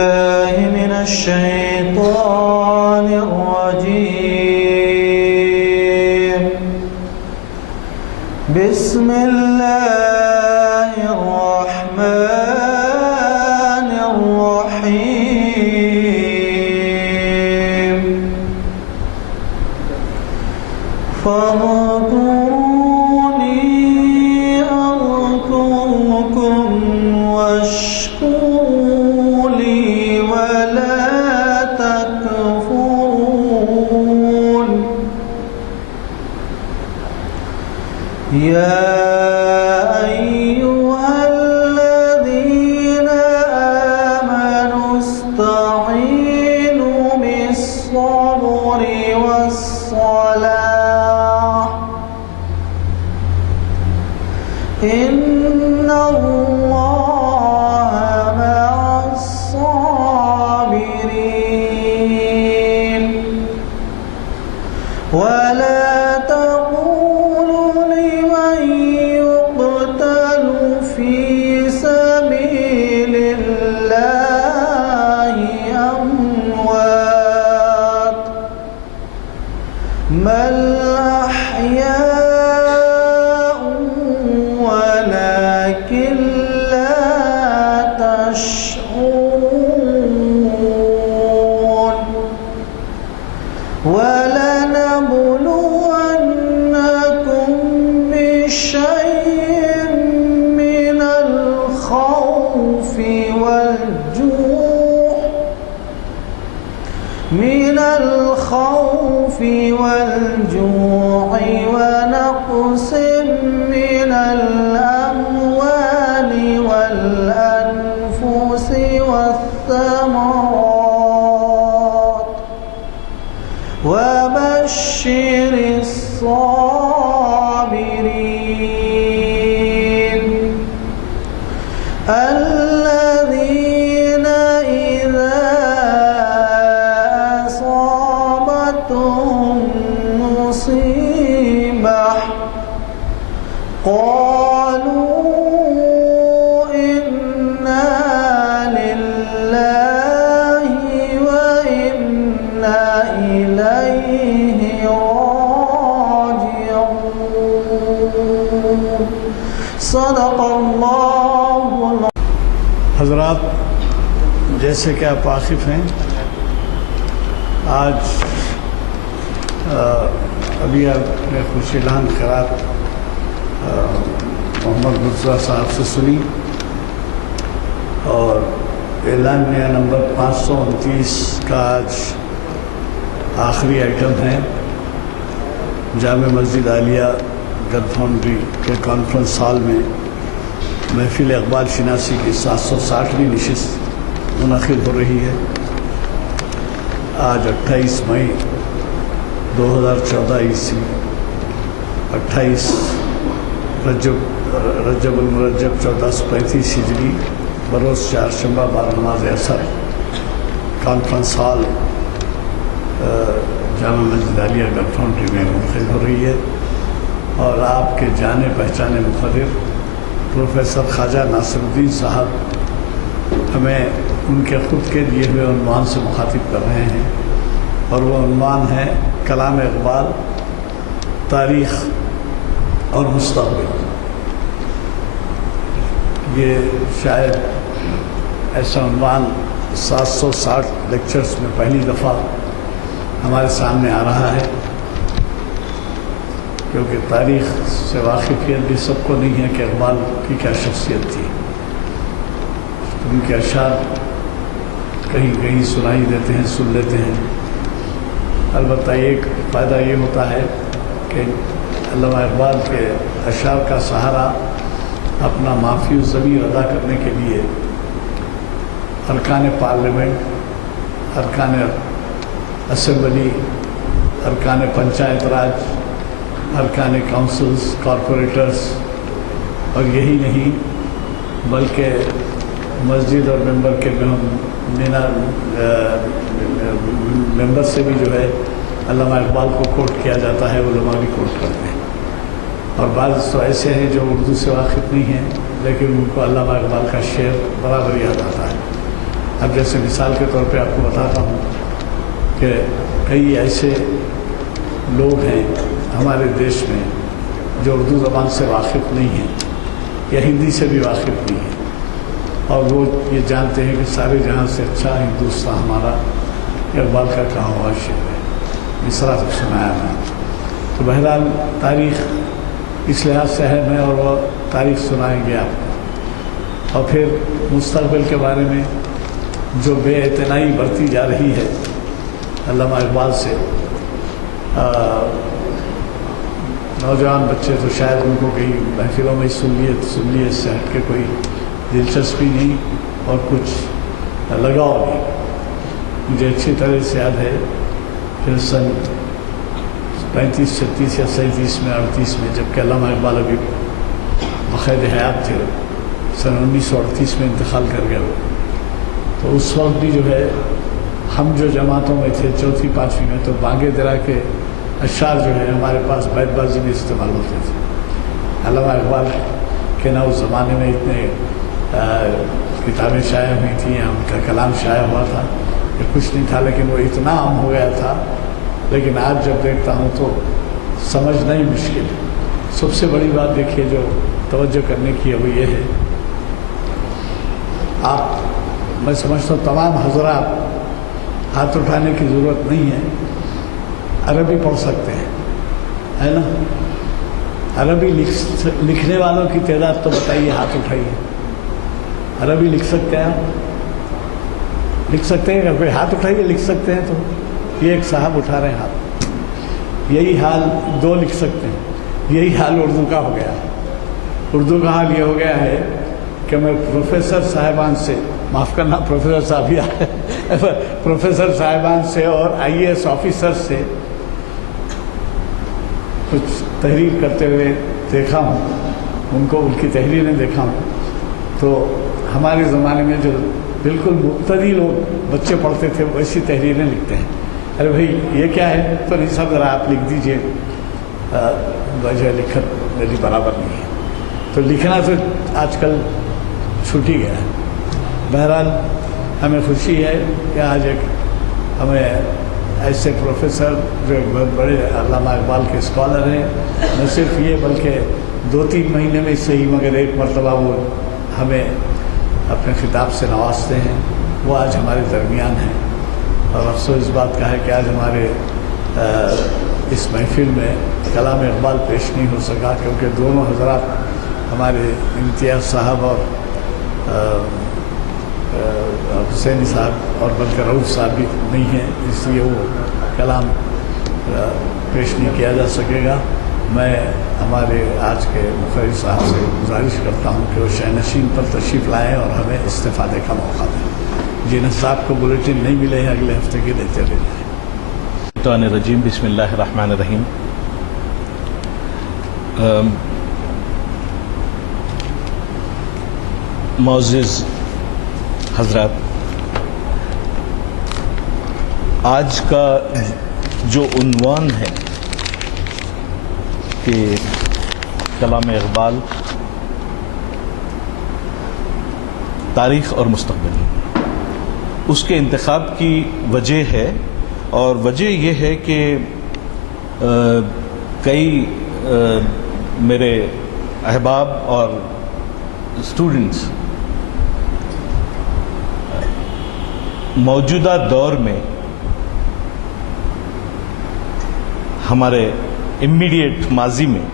من الشيطان الرجيم. بسم الله الرحمن الرحيم. فاذكروني أذكركم واشكروا لي ولا تكفرون. يا أيها الذين آمنوا استعينوا بالصبر والصلاة إن الله مع الصابرين. ولا تقولوا لمن يقتل في سبيل الله أموات بل أحياء ولكن لا تشعرون. ولنبلونكم بشيء من الخوف والجوع ونقص من الأموال والأنفس والثمرات وبشر الصابرين الذين إذا أصابتهم مصيبة قالوا إنا لله وإنا إليه راجعون. صدق اللہ. حضرات، جیسے کہ آپ واقف ہیں، آج ابھی آپ نے خوش اعلان خیرات محمد مرتضیٰ صاحب سے سنی، اور اعلانیہ نمبر 529 کا آج آخری آئٹم ہے. جامع مسجد عالیہ گن فاؤنڈری کے کانفرنس ہال میں محفل اقبال شناسی کی 760ویں نشست منعقد ہو رہی ہے. آج 28 مئی 2014 عیسوی، 28 رجب المرجب 1435 ہجری، بروز چہارشنبہ بعد نماز عصر کانفرنس ہال جامع مسجد عالیہ گن فاؤنڈری میں منعقد ہو رہی ہے. اور آپ کے جانے پہچانے مقرر پروفیسر خواجہ ناصر الدین صاحب ہمیں ان کے خود کے دیے ہوئے عنوان سے مخاطب کر رہے ہیں، اور وہ عنوان ہے کلام اقبال، تاریخ اور مستقبل. یہ شاید ایسا عنوان 760 لیکچرز میں پہلی دفعہ ہمارے سامنے آ رہا ہے، کیونکہ تاریخ سے واقفیت بھی سب کو نہیں ہے کہ اقبال کی کیا شخصیت تھی. ان کے اشعار کہیں کہیں سنائی دیتے ہیں، سن لیتے ہیں. البتہ ایک فائدہ یہ ہوتا ہے کہ علامہ اقبال کے اشعار کا سہارا اپنا معافی الضمیر ادا کرنے کے لیے ارکان پارلیمنٹ، ارکان اسمبلی، ارکان پنچایت راج، ارکان کونسلز، کارپوریٹرز، اور یہی نہیں بلکہ مسجد اور ممبر کے ممبر سے بھی جو ہے علامہ اقبال کو کوٹ کیا جاتا ہے، علماء بھی کوٹ کرتے ہیں. اور بعض تو ایسے ہیں جو اردو سے واقف نہیں ہیں لیکن ان کو علامہ اقبال کا شعر برابر یاد آتا ہے. اب جیسے مثال کے طور پہ آپ کو بتاتا ہوں کہ کئی ایسے لوگ ہیں ہمارے دیش میں جو اردو زبان سے واقف نہیں ہیں یا ہندی سے بھی واقف نہیں ہیں، اور وہ یہ جانتے ہیں کہ سارے جہاں سے اچھا ہندوستان ہمارا اقبال کا کہا ہوا شعر ہے، مصرع تک سنایا میں۔ تو بہرحال تاریخ اس لحاظ سے اہم ہے اور وہ تاریخ سنائیں گے آپ کو۔ اور پھر مستقبل کے بارے میں جو بے اعتنائی برتی جا رہی ہے علامہ اقبال سے، نوجوان بچے تو شاید ان کو کئی محفلوں میں سنیت سے ہٹ کے کوئی دلچسپی نہیں اور کچھ لگاؤ نہیں۔ مجھے اچھی طرح سے یاد ہے کہ سن 35 36 یا 37 میں 38 میں جب کہ علامہ اقبال ابھی بقید حیات تھے، سن 1938 میں انتقال کر گئے وہ، تو اس وقت بھی جو ہے ہم جو جماعتوں میں تھے 4تھی 5ویں میں، تو بانگے درا کے اشعار جو ہے ہمارے پاس بیت بازی میں استعمال ہوتے تھے۔ علامہ اقبال کے نہ اس زمانے میں اتنے کتابیں شائع ہوئی تھیں یا ان کا کلام شائع ہوا تھا کہ کچھ نہیں تھا، لیکن وہ اتنا عام ہو گیا تھا۔ لیکن آج جب دیکھتا ہوں تو سمجھنا ہی مشکل ہے۔ سب سے بڑی بات دیکھیے جو توجہ کرنے کی ہے وہ یہ ہے، میں سمجھتا ہوں تمام حضرات ہاتھ اٹھانے کی ضرورت نہیں ہے، عربی پڑھ سکتے ہیں، ہے نا؟ عربی لکھنے والوں کی تعداد تو بتائیے، ہاتھ اٹھائیے۔ عربی لکھ سکتے ہیں آپ؟ لکھ سکتے ہیں؟ اگر کوئی ہاتھ اٹھائیے لکھ سکتے ہیں تو یہ ایک صاحب اٹھا رہے ہیں ہاتھ۔ یہی حال 2 لکھ سکتے ہیں۔ یہی حال اردو کا ہو گیا۔ اردو کا حال یہ ہو گیا ہے کہ میں پروفیسر صاحبان سے، معاف کرنا پروفیسر صاحب یا پروفیسر صاحبان سے اور IAS آفیسر سے کچھ تحریر کرتے ہوئے دیکھا ہوں، ان کو ان کی تحریریں دیکھا ہوں، تو ہمارے زمانے میں جو بالکل مبتدی لوگ بچے پڑھتے تھے ویسی تحریریں لکھتے ہیں۔ ارے بھائی یہ کیا ہے؟ تو نہیں صاحب ذرا آپ لکھ دیجئے، وجہ لکھت میری برابر نہیں ہے۔ تو لکھنا تو آج کل چھوٹ ہی گیا ہے۔ بہرحال ہمیں خوشی ہے کہ آج ایک ہمیں ایسے پروفیسر جو ایک بہت بڑے علامہ اقبال کے اسکالر ہیں، نہ صرف یہ بلکہ 2-3 مہینے میں صحیح مگر ایک مرتبہ وہ ہمیں اپنے خطاب سے نوازتے ہیں، وہ آج ہمارے درمیان ہیں۔ اور افسوس اس بات کا ہے کہ آج ہمارے اس محفل میں کلام اقبال پیش نہیں ہو سکا، کیونکہ دونوں حضرات ہمارے امتیاز صاحب اور حسینی صاحب اور بلکہ رؤوف صاحب بھی نہیں ہیں، اس لیے وہ کلام پیش نہیں کیا جا سکے گا۔ میں ہمارے آج کے مقرر صاحب سے گزارش کرتا ہوں کہ وہ شہنشین پر تشریف لائیں اور ہمیں استفادے کا موقع دیں۔ جن صاحب کو بلیٹن نہیں ملے ہیں اگلے ہفتے کے لیتے ہوئے جائیں۔ شیطان الرجیم، بسم اللہ الرحمن الرحیم۔ معزز حضرات، آج کا جو عنوان ہے کہ کلام اقبال تاریخ اور مستقبل، اس کے انتخاب کی وجہ ہے، اور وجہ یہ ہے کہ کئی میرے احباب اور اسٹوڈنٹس موجودہ دور میں ہمارے امیڈیٹ ماضی میں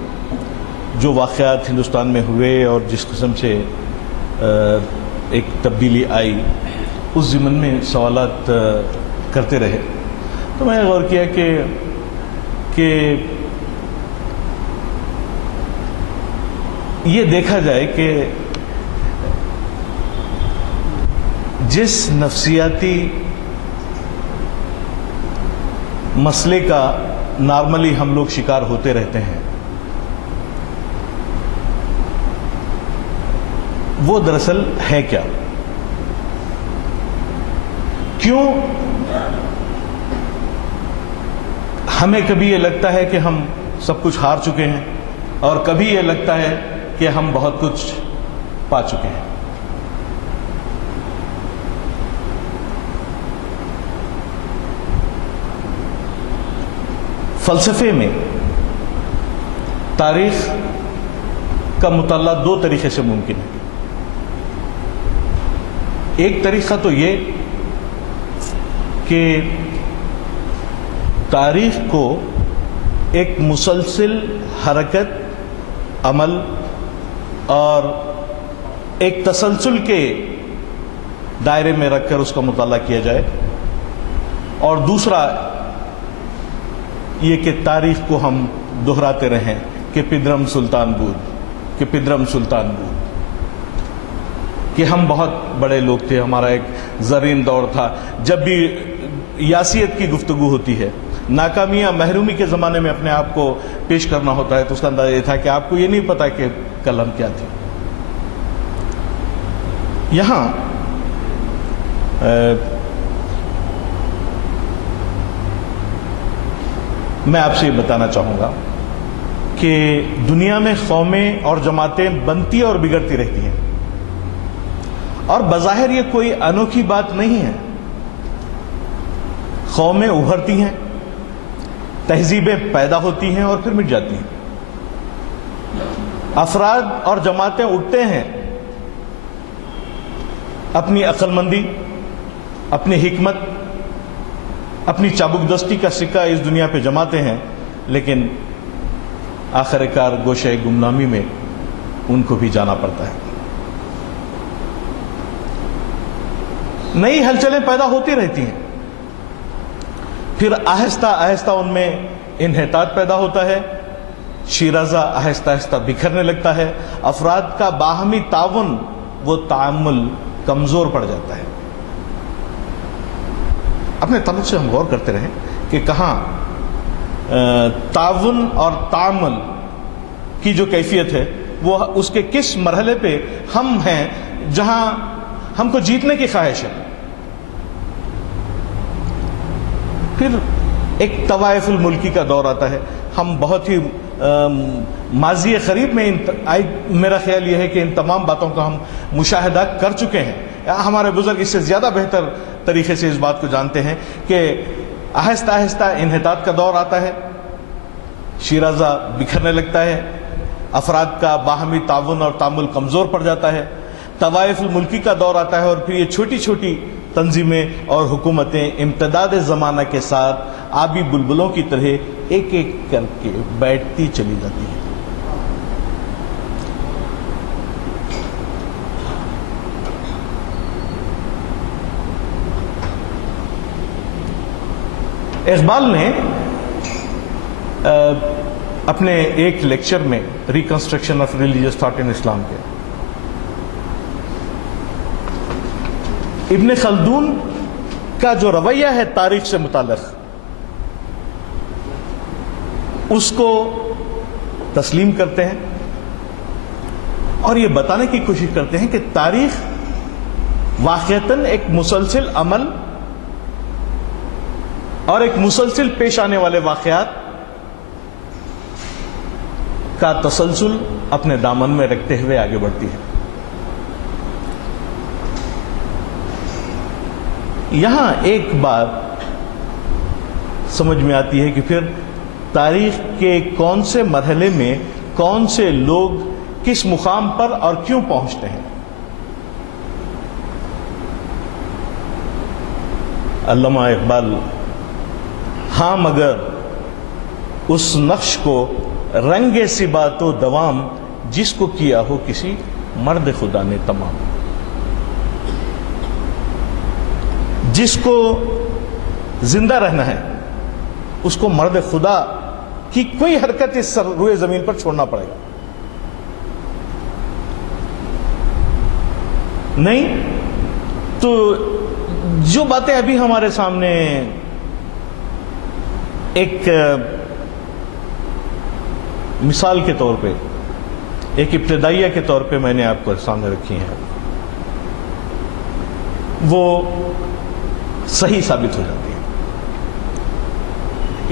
جو واقعات ہندوستان میں ہوئے اور جس قسم سے ایک تبدیلی آئی، اس ضمن میں سوالات کرتے رہے، تو میں نے غور کیا کہ یہ دیکھا جائے کہ جس نفسیاتی مسئلے کا نارملی ہم لوگ شکار ہوتے رہتے ہیں، وہ دراصل ہے کیا؟ کیوں ہمیں کبھی یہ لگتا ہے کہ ہم سب کچھ ہار چکے ہیں، اور کبھی یہ لگتا ہے کہ ہم بہت کچھ پا چکے ہیں؟ فلسفے میں تاریخ کا مطالعہ دو طریقے سے ممکن ہے. ایک طریقہ تو یہ کہ تاریخ کو ایک مسلسل حرکت، عمل اور ایک تسلسل کے دائرے میں رکھ کر اس کا مطالعہ کیا جائے، اور دوسرا یہ کہ تاریخ کو ہم دہراتے رہیں کہ پدرم سلطان بود، کہ پدرم سلطان بود، کہ ہم بہت بڑے لوگ تھے، ہمارا ایک زرین دور تھا. جب بھی یاسیت کی گفتگو ہوتی ہے، ناکامیاں محرومی کے زمانے میں اپنے آپ کو پیش کرنا ہوتا ہے، تو اس کا اندازہ یہ تھا کہ آپ کو یہ نہیں پتا کہ کل ہم کیا تھے. یہاں میں آپ سے یہ بتانا چاہوں گا کہ دنیا میں قومیں اور جماعتیں بنتی اور بگڑتی رہتی ہیں، اور بظاہر یہ کوئی انوکھی بات نہیں ہے. قومیں ابھرتی ہیں، تہذیبیں پیدا ہوتی ہیں اور پھر مٹ جاتی ہیں. افراد اور جماعتیں اٹھتے ہیں، اپنی عقل مندی، اپنی حکمت، اپنی چابک دستی کا سکہ اس دنیا پہ جماتے ہیں، لیکن آخر کار گوشہ گمنامی میں ان کو بھی جانا پڑتا ہے. نئی ہلچلیں پیدا ہوتی رہتی ہیں، پھر آہستہ آہستہ ان میں انحطاط پیدا ہوتا ہے، شیرازہ آہستہ آہستہ بکھرنے لگتا ہے، افراد کا باہمی تعاون وہ تعامل کمزور پڑ جاتا ہے. اپنے تعلق سے ہم غور کرتے رہیں کہ کہاں تعاون اور تعامل کی جو کیفیت ہے وہ اس کے کس مرحلے پہ ہم ہیں جہاں ہم کو جیتنے کی خواہش ہے. پھر ایک طوائف الملکی کا دور آتا ہے. ہم بہت ہی ماضی قریب میں میرا خیال یہ ہے کہ ان تمام باتوں کا ہم مشاہدہ کر چکے ہیں. ہمارے بزرگ اس سے زیادہ بہتر طریقے سے اس بات کو جانتے ہیں کہ آہستہ آہستہ انحطاط کا دور آتا ہے، شیرازہ بکھرنے لگتا ہے، افراد کا باہمی تعاون اور تعامل کمزور پڑ جاتا ہے، طوائف الملکی کا دور آتا ہے، اور پھر یہ چھوٹی چھوٹی تنظیمیں اور حکومتیں امتداد زمانہ کے ساتھ آبی بلبلوں کی طرح ایک ایک کر کے بیٹھتی چلی جاتی ہیں. اقبال نے اپنے ایک لیکچر میں reconstruction of religious thought in Islam کے ابن خلدون کا جو رویہ ہے تاریخ سے متعلق اس کو تسلیم کرتے ہیں اور یہ بتانے کی کوشش کرتے ہیں کہ تاریخ واقعتاً ایک مسلسل عمل اور ایک مسلسل پیش آنے والے واقعات کا تسلسل اپنے دامن میں رکھتے ہوئے آگے بڑھتی ہے. یہاں ایک بات سمجھ میں آتی ہے کہ پھر تاریخ کے کون سے مرحلے میں کون سے لوگ کس مقام پر اور کیوں پہنچتے ہیں. علامہ اقبال ہاں مگر اس نقش کو رنگ صبات و دوام جس کو کیا ہو کسی مرد خدا نے تمام. جس کو زندہ رہنا ہے اس کو مرد خدا کی کوئی حرکت اس روئے زمین پر چھوڑنا پڑے گا. نہیں تو جو باتیں ابھی ہمارے سامنے ایک مثال کے طور پہ ایک ابتدائیہ کے طور پہ میں نے آپ کو سامنے رکھی ہیں وہ صحیح ثابت ہو جاتی ہے.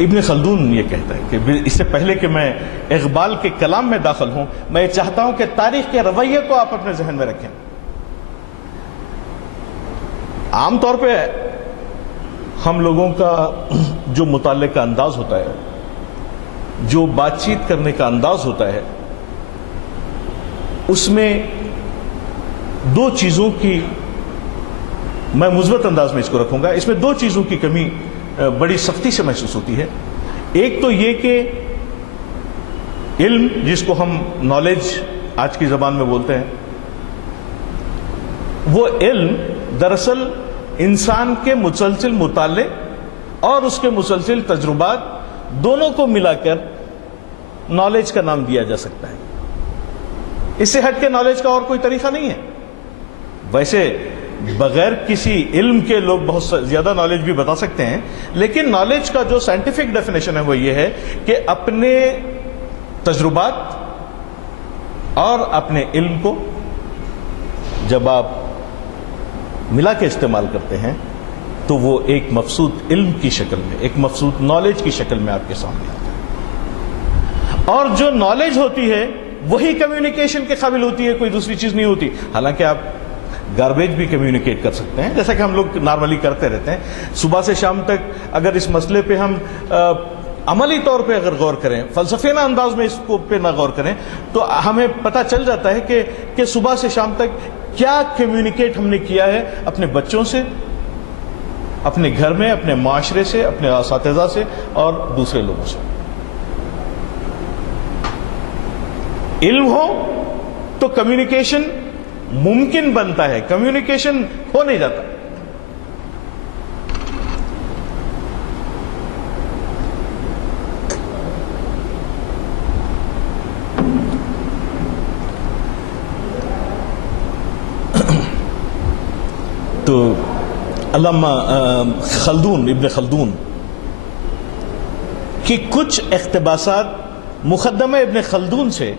ابن خلدون یہ کہتا ہے کہ اس سے پہلے کہ میں اقبال کے کلام میں داخل ہوں میں یہ چاہتا ہوں کہ تاریخ کے رویے کو آپ اپنے ذہن میں رکھیں. عام طور پہ ہم لوگوں کا جو مطالعے کا انداز ہوتا ہے جو بات چیت کرنے کا انداز ہوتا ہے اس میں دو چیزوں کی، میں مثبت انداز میں اس کو رکھوں گا، اس میں دو چیزوں کی کمی بڑی سختی سے محسوس ہوتی ہے۔ ایک تو یہ کہ علم، جس کو ہم نالج آج کی زبان میں بولتے ہیں، وہ علم دراصل انسان کے مسلسل مطالعے اور اس کے مسلسل تجربات دونوں کو ملا کر نالج کا نام دیا جا سکتا ہے۔ اس سے ہٹ کے نالج کا اور کوئی طریقہ نہیں ہے۔ ویسے بغیر کسی علم کے لوگ بہت زیادہ نالج بھی بتا سکتے ہیں، لیکن نالج کا جو سائنٹیفک ڈیفینیشن ہے وہ یہ ہے کہ اپنے تجربات اور اپنے علم کو جب آپ ملا کے استعمال کرتے ہیں تو وہ ایک مبسوط علم کی شکل میں، ایک مبسوط نالج کی شکل میں آپ کے سامنے آتا ہے۔ اور جو نالج ہوتی ہے وہی کمیونیکیشن کے قابل ہوتی ہے، کوئی دوسری چیز نہیں ہوتی۔ حالانکہ آپ گاربیج بھی کمیونیکیٹ کر سکتے ہیں، جیسا کہ ہم لوگ نارملی کرتے رہتے ہیں۔ صبح سے شام تک اگر اس مسئلے پہ ہم عملی طور پہ اگر غور کریں، فلسفیانہ انداز میں اس کو پہ نہ غور کریں، تو ہمیں پتہ چل جاتا ہے کہ صبح سے شام تک کیا کمیونیکیٹ ہم نے کیا ہے اپنے بچوں سے، اپنے گھر میں، اپنے معاشرے سے، اپنے اساتذہ سے اور دوسرے لوگوں سے۔ علم ہو تو کمیونیکیشن ممکن بنتا ہے، کمیونیکیشن ہو نہیں جاتا۔ تو علامہ خلدون، ابن خلدون کی کچھ اقتباسات مقدمہ ابن خلدون سے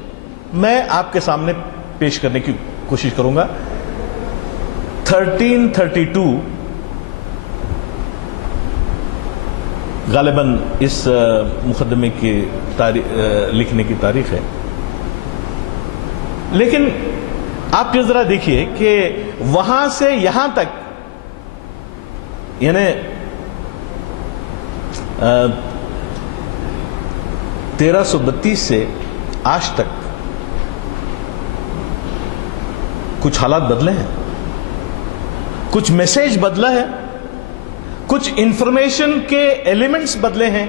میں آپ کے سامنے پیش کرنے کی کوشش کروں گا۔ 1332 غالباً اس مقدمے کی لکھنے کی تاریخ ہے، لیکن آپ یہ ذرا دیکھیے کہ وہاں سے یہاں تک، یعنی 1332 سے آج تک کچھ حالات بدلے ہیں، کچھ میسیج بدلا ہے، کچھ انفارمیشن کے ایلیمنٹس بدلے ہیں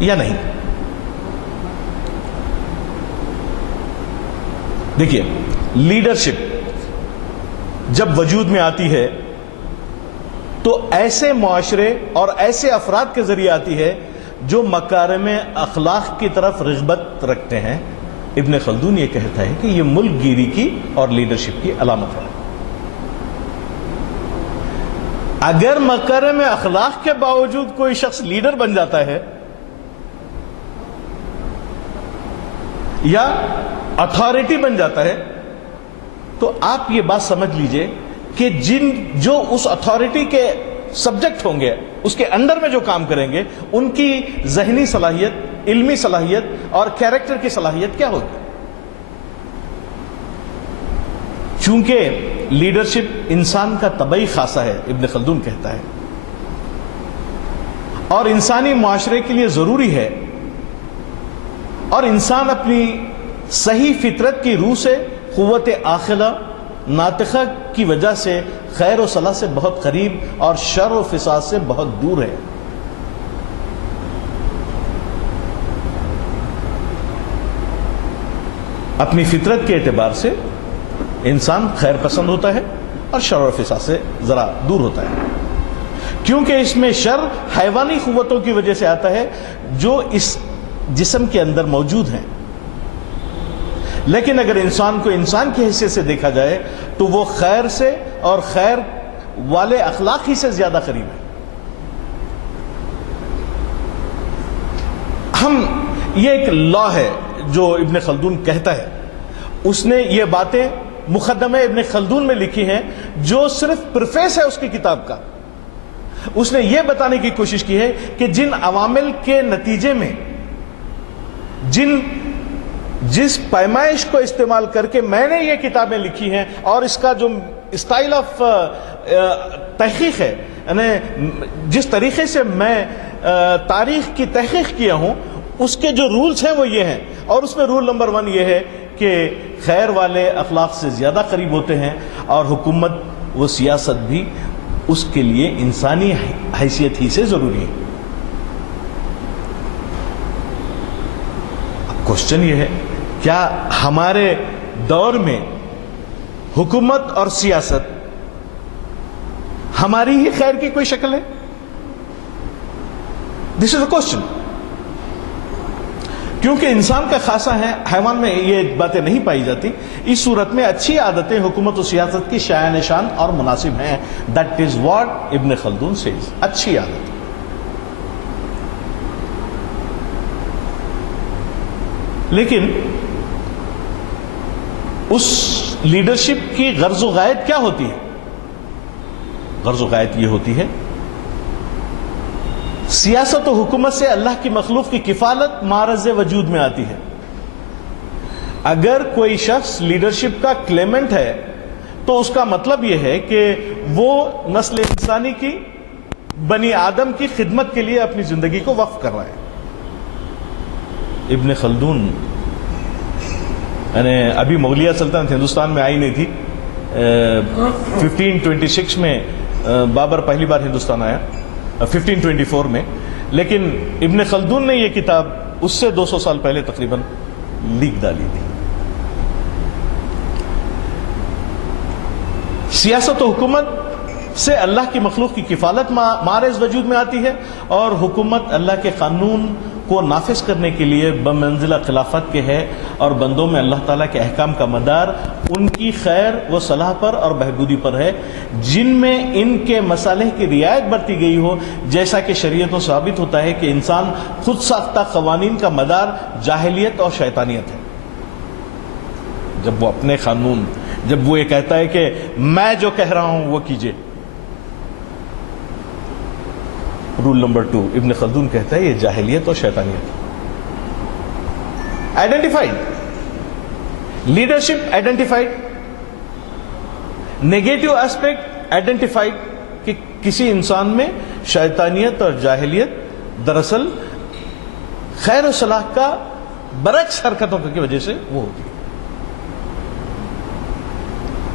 یا نہیں؟ دیکھیے، لیڈرشپ جب وجود میں آتی ہے تو ایسے معاشرے اور ایسے افراد کے ذریعے آتی ہے جو مکارم اخلاق کی طرف رغبت رکھتے ہیں۔ ابن خلدون یہ کہتا ہے کہ یہ ملک گیری کی اور لیڈرشپ کی علامت ہے۔ اگر مکارم اخلاق کے باوجود کوئی شخص لیڈر بن جاتا ہے یا اتھارٹی بن جاتا ہے تو آپ یہ بات سمجھ لیجئے کہ جو اس اتھارٹی کے سبجیکٹ ہوں گے، اس کے انڈر میں جو کام کریں گے، ان کی ذہنی صلاحیت، علمی صلاحیت اور کیریکٹر کی صلاحیت کیا ہوگی؟ چونکہ لیڈرشپ انسان کا طبعی خاصہ ہے، ابن خلدون کہتا ہے، اور انسانی معاشرے کے لیے ضروری ہے، اور انسان اپنی صحیح فطرت کی روح سے قوت عاقلہ ناطقہ کی وجہ سے خیر و صلاح سے بہت قریب اور شر و فساد سے بہت دور ہے۔ اپنی فطرت کے اعتبار سے انسان خیر پسند ہوتا ہے اور شر و فساد سے ذرا دور ہوتا ہے، کیونکہ اس میں شر حیوانی قوتوں کی وجہ سے آتا ہے جو اس جسم کے اندر موجود ہیں، لیکن اگر انسان کو انسان کی حیثیت سے دیکھا جائے تو وہ خیر سے اور خیر والے اخلاق ہی سے زیادہ قریب ہے۔ یہ ایک لا ہے جو ابن خلدون کہتا ہے، اس نے یہ باتیں مقدمہ ابن خلدون میں لکھی ہیں جو صرف پریفیس ہے اس کی کتاب کا۔ اس نے یہ بتانے کی کوشش کی ہے کہ جن عوامل کے نتیجے میں، جس پیمائش کو استعمال کر کے میں نے یہ کتابیں لکھی ہیں اور اس کا جو اسٹائل آف تحقیق ہے، یعنی جس طریقے سے میں تاریخ کی تحقیق کیا ہوں اس کے جو رولز ہیں وہ یہ ہیں، اور اس میں رول نمبر 1 یہ ہے کہ خیر والے اخلاق سے زیادہ قریب ہوتے ہیں، اور حکومت و سیاست بھی اس کے لیے انسانی حیثیت ہی سے ضروری ہے۔ اب کوشچن یہ ہے، کیا ہمارے دور میں حکومت اور سیاست ہماری ہی خیر کی کوئی شکل ہے؟ دس از اے کوشچن۔ کیونکہ انسان کا خاصہ ہے، حیوان میں یہ باتیں نہیں پائی جاتی۔ اس صورت میں اچھی عادتیں حکومت و سیاست کی شایع نشان اور مناسب ہیں۔ دیٹ از واٹ ابن خلدون سیز، اچھی عادت۔ لیکن اس لیڈرشپ کی غرض و غایت کیا ہوتی ہے؟ غرض و غایت یہ ہوتی ہے، سیاست و حکومت سے اللہ کی مخلوق کی کفالت معرض وجود میں آتی ہے۔ اگر کوئی شخص لیڈرشپ کا کلیمنٹ ہے تو اس کا مطلب یہ ہے کہ وہ نسل انسانی کی، بنی آدم کی خدمت کے لیے اپنی زندگی کو وقف کر رہا ہے۔ ابن خلدون، یعنی ابھی مغلیہ سلطنت ہندوستان میں آئی نہیں تھی، 1526 میں بابر پہلی بار ہندوستان آیا، 1524 میں، لیکن ابن خلدون نے یہ کتاب اس سے 200 سال پہلے تقریباً لکھ ڈالی تھی۔ سیاست و حکومت سے اللہ کی مخلوق کی کفالت معرض وجود میں آتی ہے، اور حکومت اللہ کے قانون کو نافذ کرنے کے لیے بمنزلہ خلافت کے ہے، اور بندوں میں اللہ تعالیٰ کے احکام کا مدار ان کی خیر و صلاح پر اور بہبودی پر ہے، جن میں ان کے مصالح کی رعایت برتی گئی ہو، جیسا کہ شریعت و ثابت ہوتا ہے کہ انسان خود ساختہ قوانین کا مدار جاہلیت اور شیطانیت ہے۔ جب وہ اپنے قانون، جب وہ یہ کہتا ہے کہ میں جو کہہ رہا ہوں وہ کیجئے۔ رول نمبر 2 ابن خلدون کہتا ہے یہ جاہلیت اور شیطانیت۔ Identified leadership, identified negative aspect, identified کہ کسی انسان میں شیطانیت اور جاہلیت دراصل خیر و صلاح کا برعکس حرکتوں کی وجہ سے وہ ہوتی ہے۔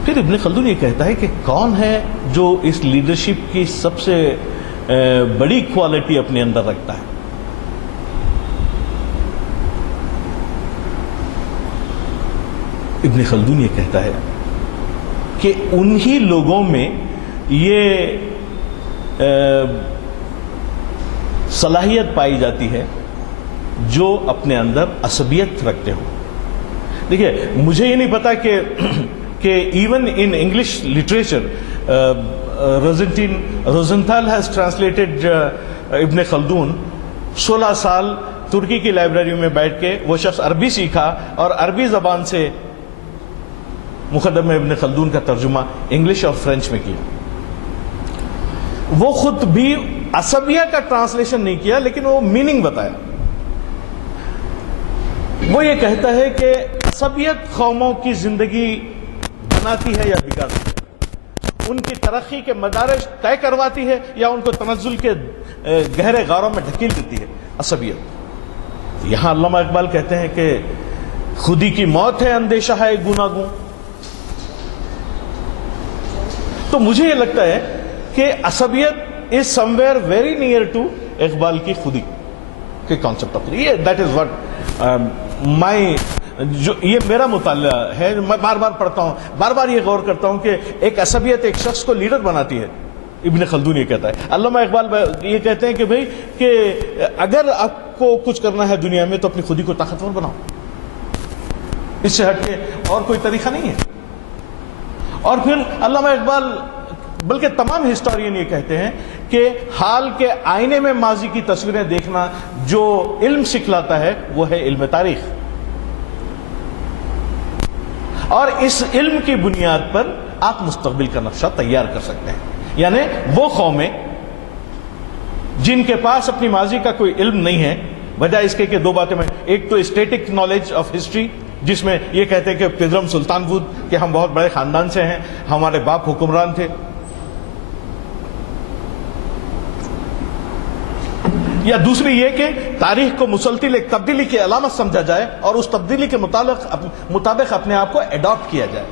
پھر ابن خلدون یہ کہتا ہے کہ کون ہے جو اس لیڈرشپ کی سب سے بڑی کوالٹی اپنے اندر رکھتا ہے؟ ابن خلدون یہ کہتا ہے کہ انہی لوگوں میں یہ صلاحیت پائی جاتی ہے جو اپنے اندر عصبیت رکھتے ہوں۔ دیکھیے، مجھے یہ نہیں پتا کہ even in English literature Rosenthal has translated ابن خلدون۔ 16 سال ترکی کی لائبریری میں بیٹھ کے وہ شخص عربی سیکھا اور عربی زبان سے مقدمہ ابن خلدون کا ترجمہ انگلش اور فرینچ میں کیا۔ وہ خود بھی عصبیہ کا ٹرانسلیشن نہیں کیا، لیکن وہ میننگ بتایا۔ وہ یہ کہتا ہے کہ عصبیت قوموں کی زندگی بناتی ہے یا بگاڑتی ہے، ان کی ترقی کے مدارج طے کرواتی ہے یا ان کو تنزل کے گہرے غاروں میں ڈھکیل دیتی ہے عصبیت۔ یہاں علامہ اقبال کہتے ہیں کہ خودی کی موت ہے اندیشہ ہے گوناگوں۔ تو مجھے یہ لگتا ہے کہ عصبیت is somewhere very near to Iqbal کی خودی کے concept of that is what my, جو یہ میرا مطالعہ ہے۔ میں بار بار پڑھتا ہوں، بار بار یہ غور کرتا ہوں کہ ایک عصبیت ایک شخص کو لیڈر بناتی ہے۔ ابن خلدون یہ کہتا ہے، علامہ اقبال یہ کہتے ہیں کہ بھائی کہ اگر آپ کو کچھ کرنا ہے دنیا میں تو اپنی خودی کو طاقتور بناؤ، اس سے ہٹ کے اور کوئی طریقہ نہیں ہے۔ اور پھر علامہ اقبال بلکہ تمام ہسٹورین یہ کہتے ہیں کہ حال کے آئینے میں ماضی کی تصویریں دیکھنا جو علم سکھلاتا ہے وہ ہے علم تاریخ، اور اس علم کی بنیاد پر آپ مستقبل کا نقشہ تیار کر سکتے ہیں۔ یعنی وہ قومیں جن کے پاس اپنی ماضی کا کوئی علم نہیں ہے، وجہ اس کے کہ دو باتیں میں، ایک تو اسٹیٹک نالج آف ہسٹری، جس میں یہ کہتے ہیں کہ پدرم سلطان بود کہ ہم بہت بڑے خاندان سے ہیں، ہمارے باپ حکمران تھے، یا دوسری یہ کہ تاریخ کو مسلسل ایک تبدیلی کی علامت سمجھا جائے اور اس تبدیلی کے مطابق اپنے آپ کو ایڈاپٹ کیا جائے،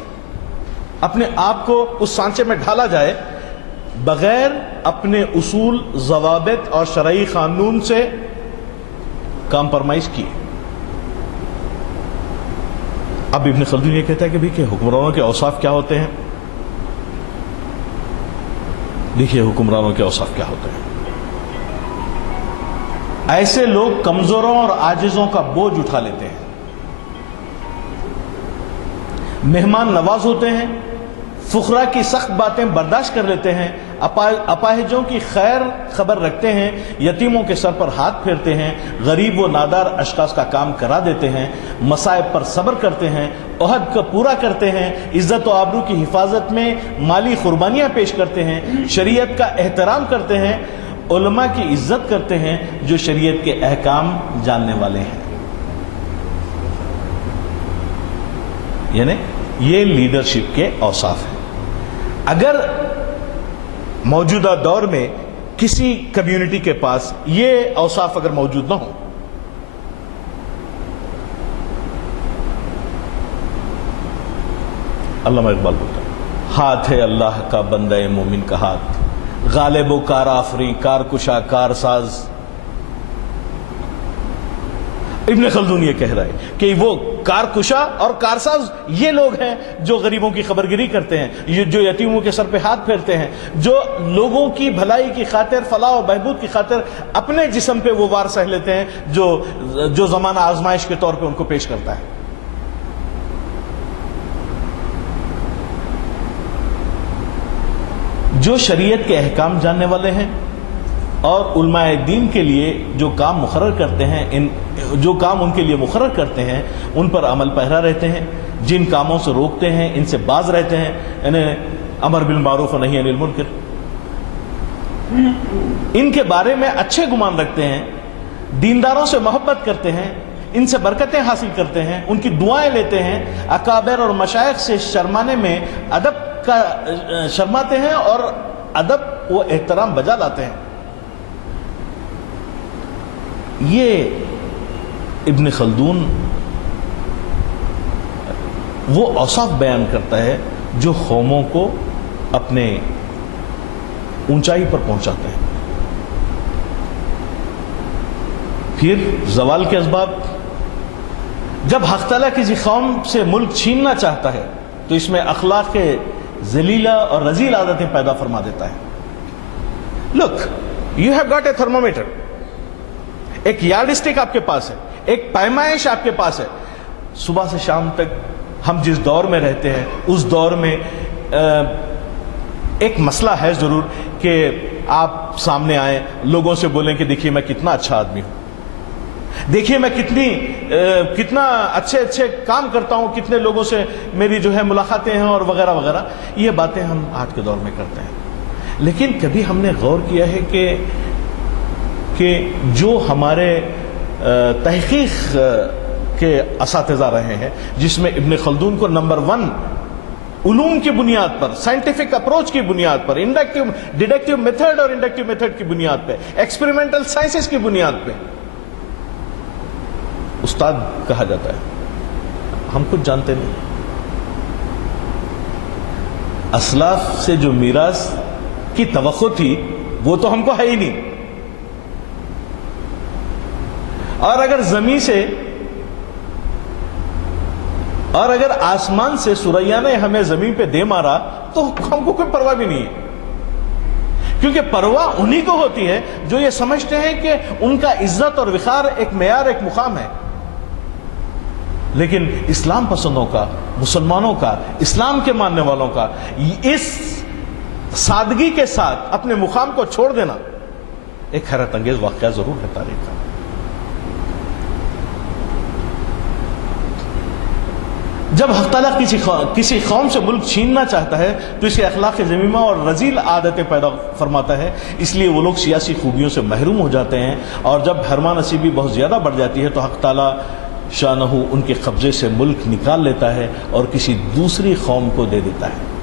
اپنے آپ کو اس سانچے میں ڈھالا جائے بغیر اپنے اصول، ضوابط اور شرعی قانون سے کمپرمائز کیے۔ اب ابن خلدون یہ کہتا ہے کہ کہ حکمرانوں کے اوصاف کیا ہوتے ہیں؟ دیکھیے حکمرانوں کے اوصاف کیا ہوتے ہیں۔ ایسے لوگ کمزوروں اور عاجزوں کا بوجھ اٹھا لیتے ہیں، مہمان نواز ہوتے ہیں، فقراء کی سخت باتیں برداشت کر لیتے ہیں، اپاہجوں کی خیر خبر رکھتے ہیں، یتیموں کے سر پر ہاتھ پھیرتے ہیں، غریب و نادار اشخاص کا کام کرا دیتے ہیں، مصائب پر صبر کرتے ہیں، عہد کو پورا کرتے ہیں، عزت و آبرو کی حفاظت میں مالی قربانیاں پیش کرتے ہیں، شریعت کا احترام کرتے ہیں، علماء کی عزت کرتے ہیں جو شریعت کے احکام جاننے والے ہیں۔ یعنی یہ لیڈرشپ کے اوصاف ہیں۔ اگر موجودہ دور میں کسی کمیونٹی کے پاس یہ اوصاف اگر موجود نہ ہوں، علامہ اقبال بولتا ہے، ہاتھ ہے اللہ کا بندہ مومن کا ہاتھ، غالب و کار آفری، کار کشا کار ساز۔ ابن خلدون یہ کہہ رہا ہے کہ وہ کارکشا اور کارساز یہ لوگ ہیں جو غریبوں کی خبرگیری کرتے ہیں، جو یتیموں کے سر پہ ہاتھ پھیرتے ہیں، جو لوگوں کی بھلائی کی خاطر، فلاح و بہبود کی خاطر اپنے جسم پہ وہ وار سہ لیتے ہیں جو زمانہ آزمائش کے طور پہ ان کو پیش کرتا ہے۔ جو شریعت کے احکام جاننے والے ہیں اور علماء دین کے لیے جو کام مقرر کرتے ہیں، جو کام ان کے لیے مقرر کرتے ہیں ان پر عمل پیرا رہتے ہیں، جن کاموں سے روکتے ہیں ان سے باز رہتے ہیں، یعنی امر بالمعروف و نہی عن المنکر، ان کے بارے میں اچھے گمان رکھتے ہیں، دینداروں سے محبت کرتے ہیں، ان سے برکتیں حاصل کرتے ہیں، ان کی دعائیں لیتے ہیں، اکابر اور مشائخ سے شرمانے میں ادب کا شرماتے ہیں اور ادب و احترام بجا لاتے ہیں۔ یہ ابن خلدون وہ اوصاف بیان کرتا ہے جو قوموں کو اپنے اونچائی پر پہنچاتے ہیں۔ پھر زوال کے اسباب، جب حق تعالیٰ کسی قوم سے ملک چھیننا چاہتا ہے تو اس میں اخلاق کے ذلیلہ اور رذیل عادتیں پیدا فرما دیتا ہے۔ لک، you have got a thermometer, ایک یارڈ اسٹک آپ کے پاس ہے، ایک پیمائش آپ کے پاس ہے۔ صبح سے شام تک ہم جس دور میں رہتے ہیں اس دور میں ایک مسئلہ ہے ضرور کہ آپ سامنے آئیں، لوگوں سے بولیں کہ دیکھیے میں کتنا اچھا آدمی ہوں، دیکھیے میں کتنا اچھے کام کرتا ہوں، کتنے لوگوں سے میری جو ہے ملاقاتیں ہیں اور وغیرہ وغیرہ۔ یہ باتیں ہم آج کے دور میں کرتے ہیں، لیکن کبھی ہم نے غور کیا ہے کہ جو ہمارے تحقیق کے اساتذہ رہے ہیں، جس میں ابن خلدون کو نمبر 1 علوم کی بنیاد پر، سائنٹیفک اپروچ کی بنیاد پر، ڈیڈکٹیو میتھڈ اور انڈکٹیو میتھڈ کی بنیاد پہ، ایکسپیریمنٹل سائنسز کی بنیاد پہ استاد کہا جاتا ہے، ہم کچھ جانتے نہیں۔ اسلاف سے جو میراث کی توقع تھی وہ تو ہم کو ہے ہی نہیں، اور اگر زمین سے اور اگر آسمان سے سریا نے ہمیں زمین پہ دے مارا تو ہم کو کوئی پرواہ بھی نہیں ہے، کیونکہ پرواہ انہی کو ہوتی ہے جو یہ سمجھتے ہیں کہ ان کا عزت اور وقار ایک معیار، ایک مقام ہے۔ لیکن اسلام پسندوں کا، مسلمانوں کا، اسلام کے ماننے والوں کا اس سادگی کے ساتھ اپنے مقام کو چھوڑ دینا ایک حیرت انگیز واقعہ ضرور ہے تاریخ کا۔ جب حق تعالیٰ کسی قوم سے ملک چھیننا چاہتا ہے تو اسے اخلاق ذمیمہ اور رذیل عادتیں پیدا فرماتا ہے، اس لیے وہ لوگ سیاسی خوبیوں سے محروم ہو جاتے ہیں، اور جب حرمہ نصیبی بہت زیادہ بڑھ جاتی ہے تو حق تعالیٰ شانہ ان کے قبضے سے ملک نکال لیتا ہے اور کسی دوسری قوم کو دے دیتا ہے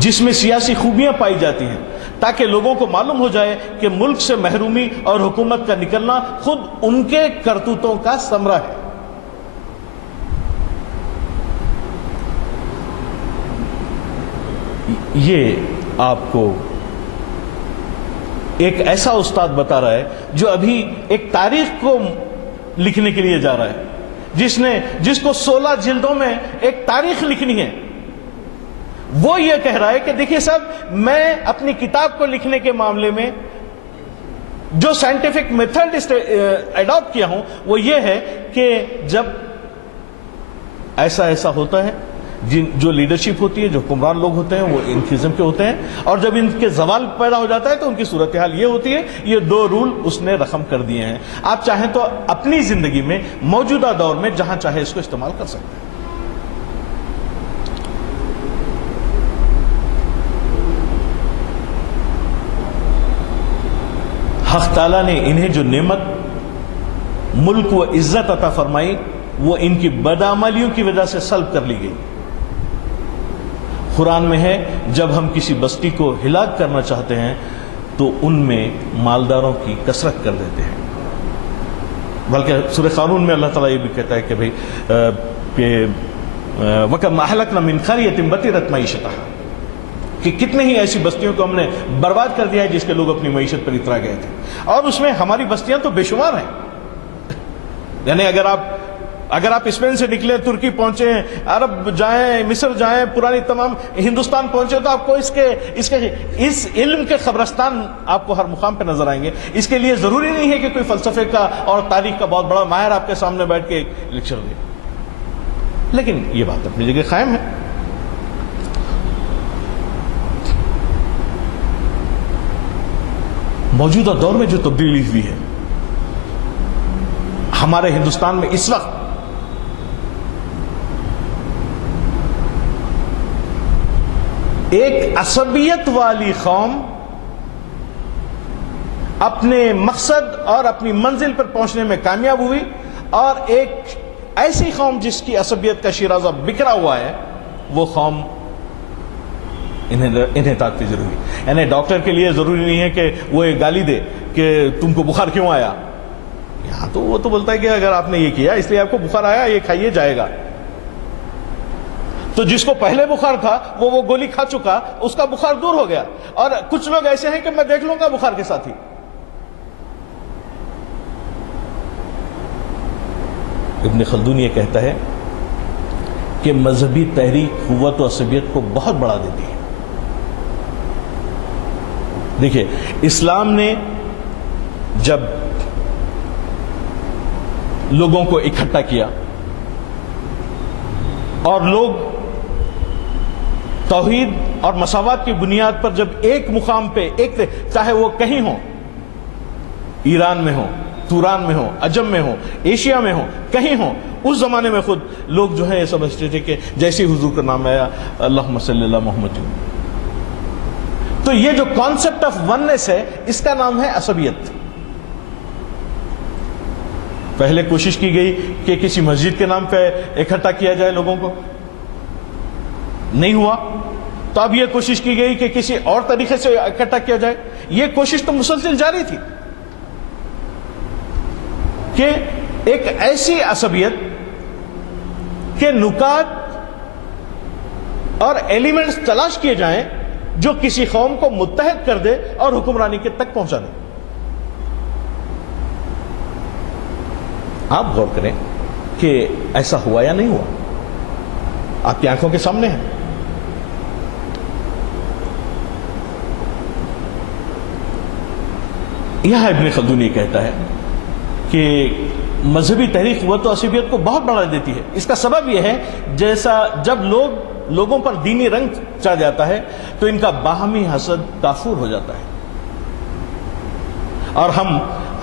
جس میں سیاسی خوبیاں پائی جاتی ہیں، تاکہ لوگوں کو معلوم ہو جائے کہ ملک سے محرومی اور حکومت کا نکلنا خود ان کے کرتوتوں کا ثمرہ ہے۔ یہ آپ کو ایک ایسا استاد بتا رہا ہے جو ابھی ایک تاریخ کو لکھنے کے لیے جا رہا ہے، جس کو 16 جلدوں میں ایک تاریخ لکھنی ہے۔ وہ یہ کہہ رہا ہے کہ دیکھیے صاحب، میں اپنی کتاب کو لکھنے کے معاملے میں جو سائنٹیفک میتھڈ ایڈاپٹ کیا ہوں وہ یہ ہے کہ جب ایسا ہوتا ہے، جو لیڈرشپ ہوتی ہے، جو حکمران لوگ ہوتے ہیں وہ ان قسم کے ہوتے ہیں، اور جب ان کے زوال پیدا ہو جاتا ہے تو ان کی صورتحال یہ ہوتی ہے۔ یہ 2 رول اس نے رقم کر دیے ہیں۔ آپ چاہیں تو اپنی زندگی میں موجودہ دور میں جہاں چاہے اس کو استعمال کر سکتے ہیں۔ حق تعالیٰ نے انہیں جو نعمت، ملک و عزت عطا فرمائی، وہ ان کی بدعملیوں کی وجہ سے سلب کر لی گئی۔ قرآن میں ہے، جب ہم کسی بستی کو ہلاک کرنا چاہتے ہیں تو ان میں مالداروں کی کثرت کر دیتے ہیں۔ بلکہ سورہ قانون میں اللہ تعالیٰ یہ بھی کہتا ہے کہ بھئی وَكَمْ أَهْلَكْنَا مِنْ قَرْيَةٍ بَطِرَتْ مَعِيشَتَهَا، کہ کتنے ہی ایسی بستیوں کو ہم نے برباد کر دیا ہے جس کے لوگ اپنی معیشت پر اترا گئے تھے، اور اس میں ہماری بستیاں تو بے شمار ہیں۔ یعنی اگر آپ اسپین سے نکلے، ترکی پہنچے، عرب جائیں، مصر جائیں، پرانی تمام ہندوستان پہنچے، تو آپ کو اس علم کے قبرستان آپ کو ہر مقام پہ نظر آئیں گے۔ اس کے لیے ضروری نہیں ہے کہ کوئی فلسفے کا اور تاریخ کا بہت بڑا ماہر آپ کے سامنے بیٹھ کے ایک لیکچر دے، لیکن یہ بات اپنی جگہ قائم ہے۔ موجودہ دور میں جو تبدیلی ہوئی ہے ہمارے ہندوستان میں اس وقت، ایک عصبیت والی قوم اپنے مقصد اور اپنی منزل پر پہنچنے میں کامیاب ہوئی، اور ایک ایسی قوم جس کی عصبیت کا شیرازہ بکھرا ہوا ہے، وہ قوم انحطاط پذیر ہوئی۔ یعنی ڈاکٹر کے لیے ضروری نہیں ہے کہ وہ ایک گالی دے کہ تم کو بخار کیوں آیا، یہاں تو وہ تو بولتا ہے کہ اگر آپ نے یہ کیا اس لیے آپ کو بخار آیا، یہ کھائیے جائے گا۔ تو جس کو پہلے بخار تھا وہ گولی کھا چکا، اس کا بخار دور ہو گیا، اور کچھ لوگ ایسے ہیں کہ میں دیکھ لوں گا بخار کے ساتھ ہی۔ ابن خلدون یہ کہتا ہے کہ مذہبی تحریک قوت و عصبیت کو بہت بڑھا دیتی ہے۔ دیکھیے، اسلام نے جب لوگوں کو اکٹھا کیا اور لوگ توحید اور مساوات کی بنیاد پر جب ایک مقام پہ ایک، چاہے وہ کہیں ہوں، ایران میں ہوں، توران میں ہوں، عجم میں ہوں، ایشیا میں ہوں، کہیں ہوں، اس زمانے میں خود لوگ جو ہیں یہ سمجھتے تھے کہ جیسے حضور کا نام آیا اللہم صلی اللہ محمد، تو یہ جو کانسیپٹ آف وننس ہے اس کا نام ہے عصبیت۔ پہلے کوشش کی گئی کہ کسی مسجد کے نام پہ اکٹھا کیا جائے لوگوں کو، نہیں ہوا، تو اب یہ کوشش کی گئی کہ کسی اور طریقے سے اکٹھا کیا جائے۔ یہ کوشش تو مسلسل جاری تھی کہ ایک ایسی عصبیت کے نکات اور ایلیمنٹس تلاش کیے جائیں جو کسی قوم کو متحد کر دے اور حکمرانی کے تک پہنچا دے۔ آپ غور کریں کہ ایسا ہوا یا نہیں ہوا، آپ کی آنکھوں کے سامنے ہے۔ یہاں ابن خلدون یہ کہتا ہے کہ مذہبی تحریک قوت و عصبیت کو بہت بڑھا دیتی ہے۔ اس کا سبب یہ ہے جیسا جب لوگوں پر دینی رنگ چڑھ جاتا ہے تو ان کا باہمی حسد کافور ہو جاتا ہے، اور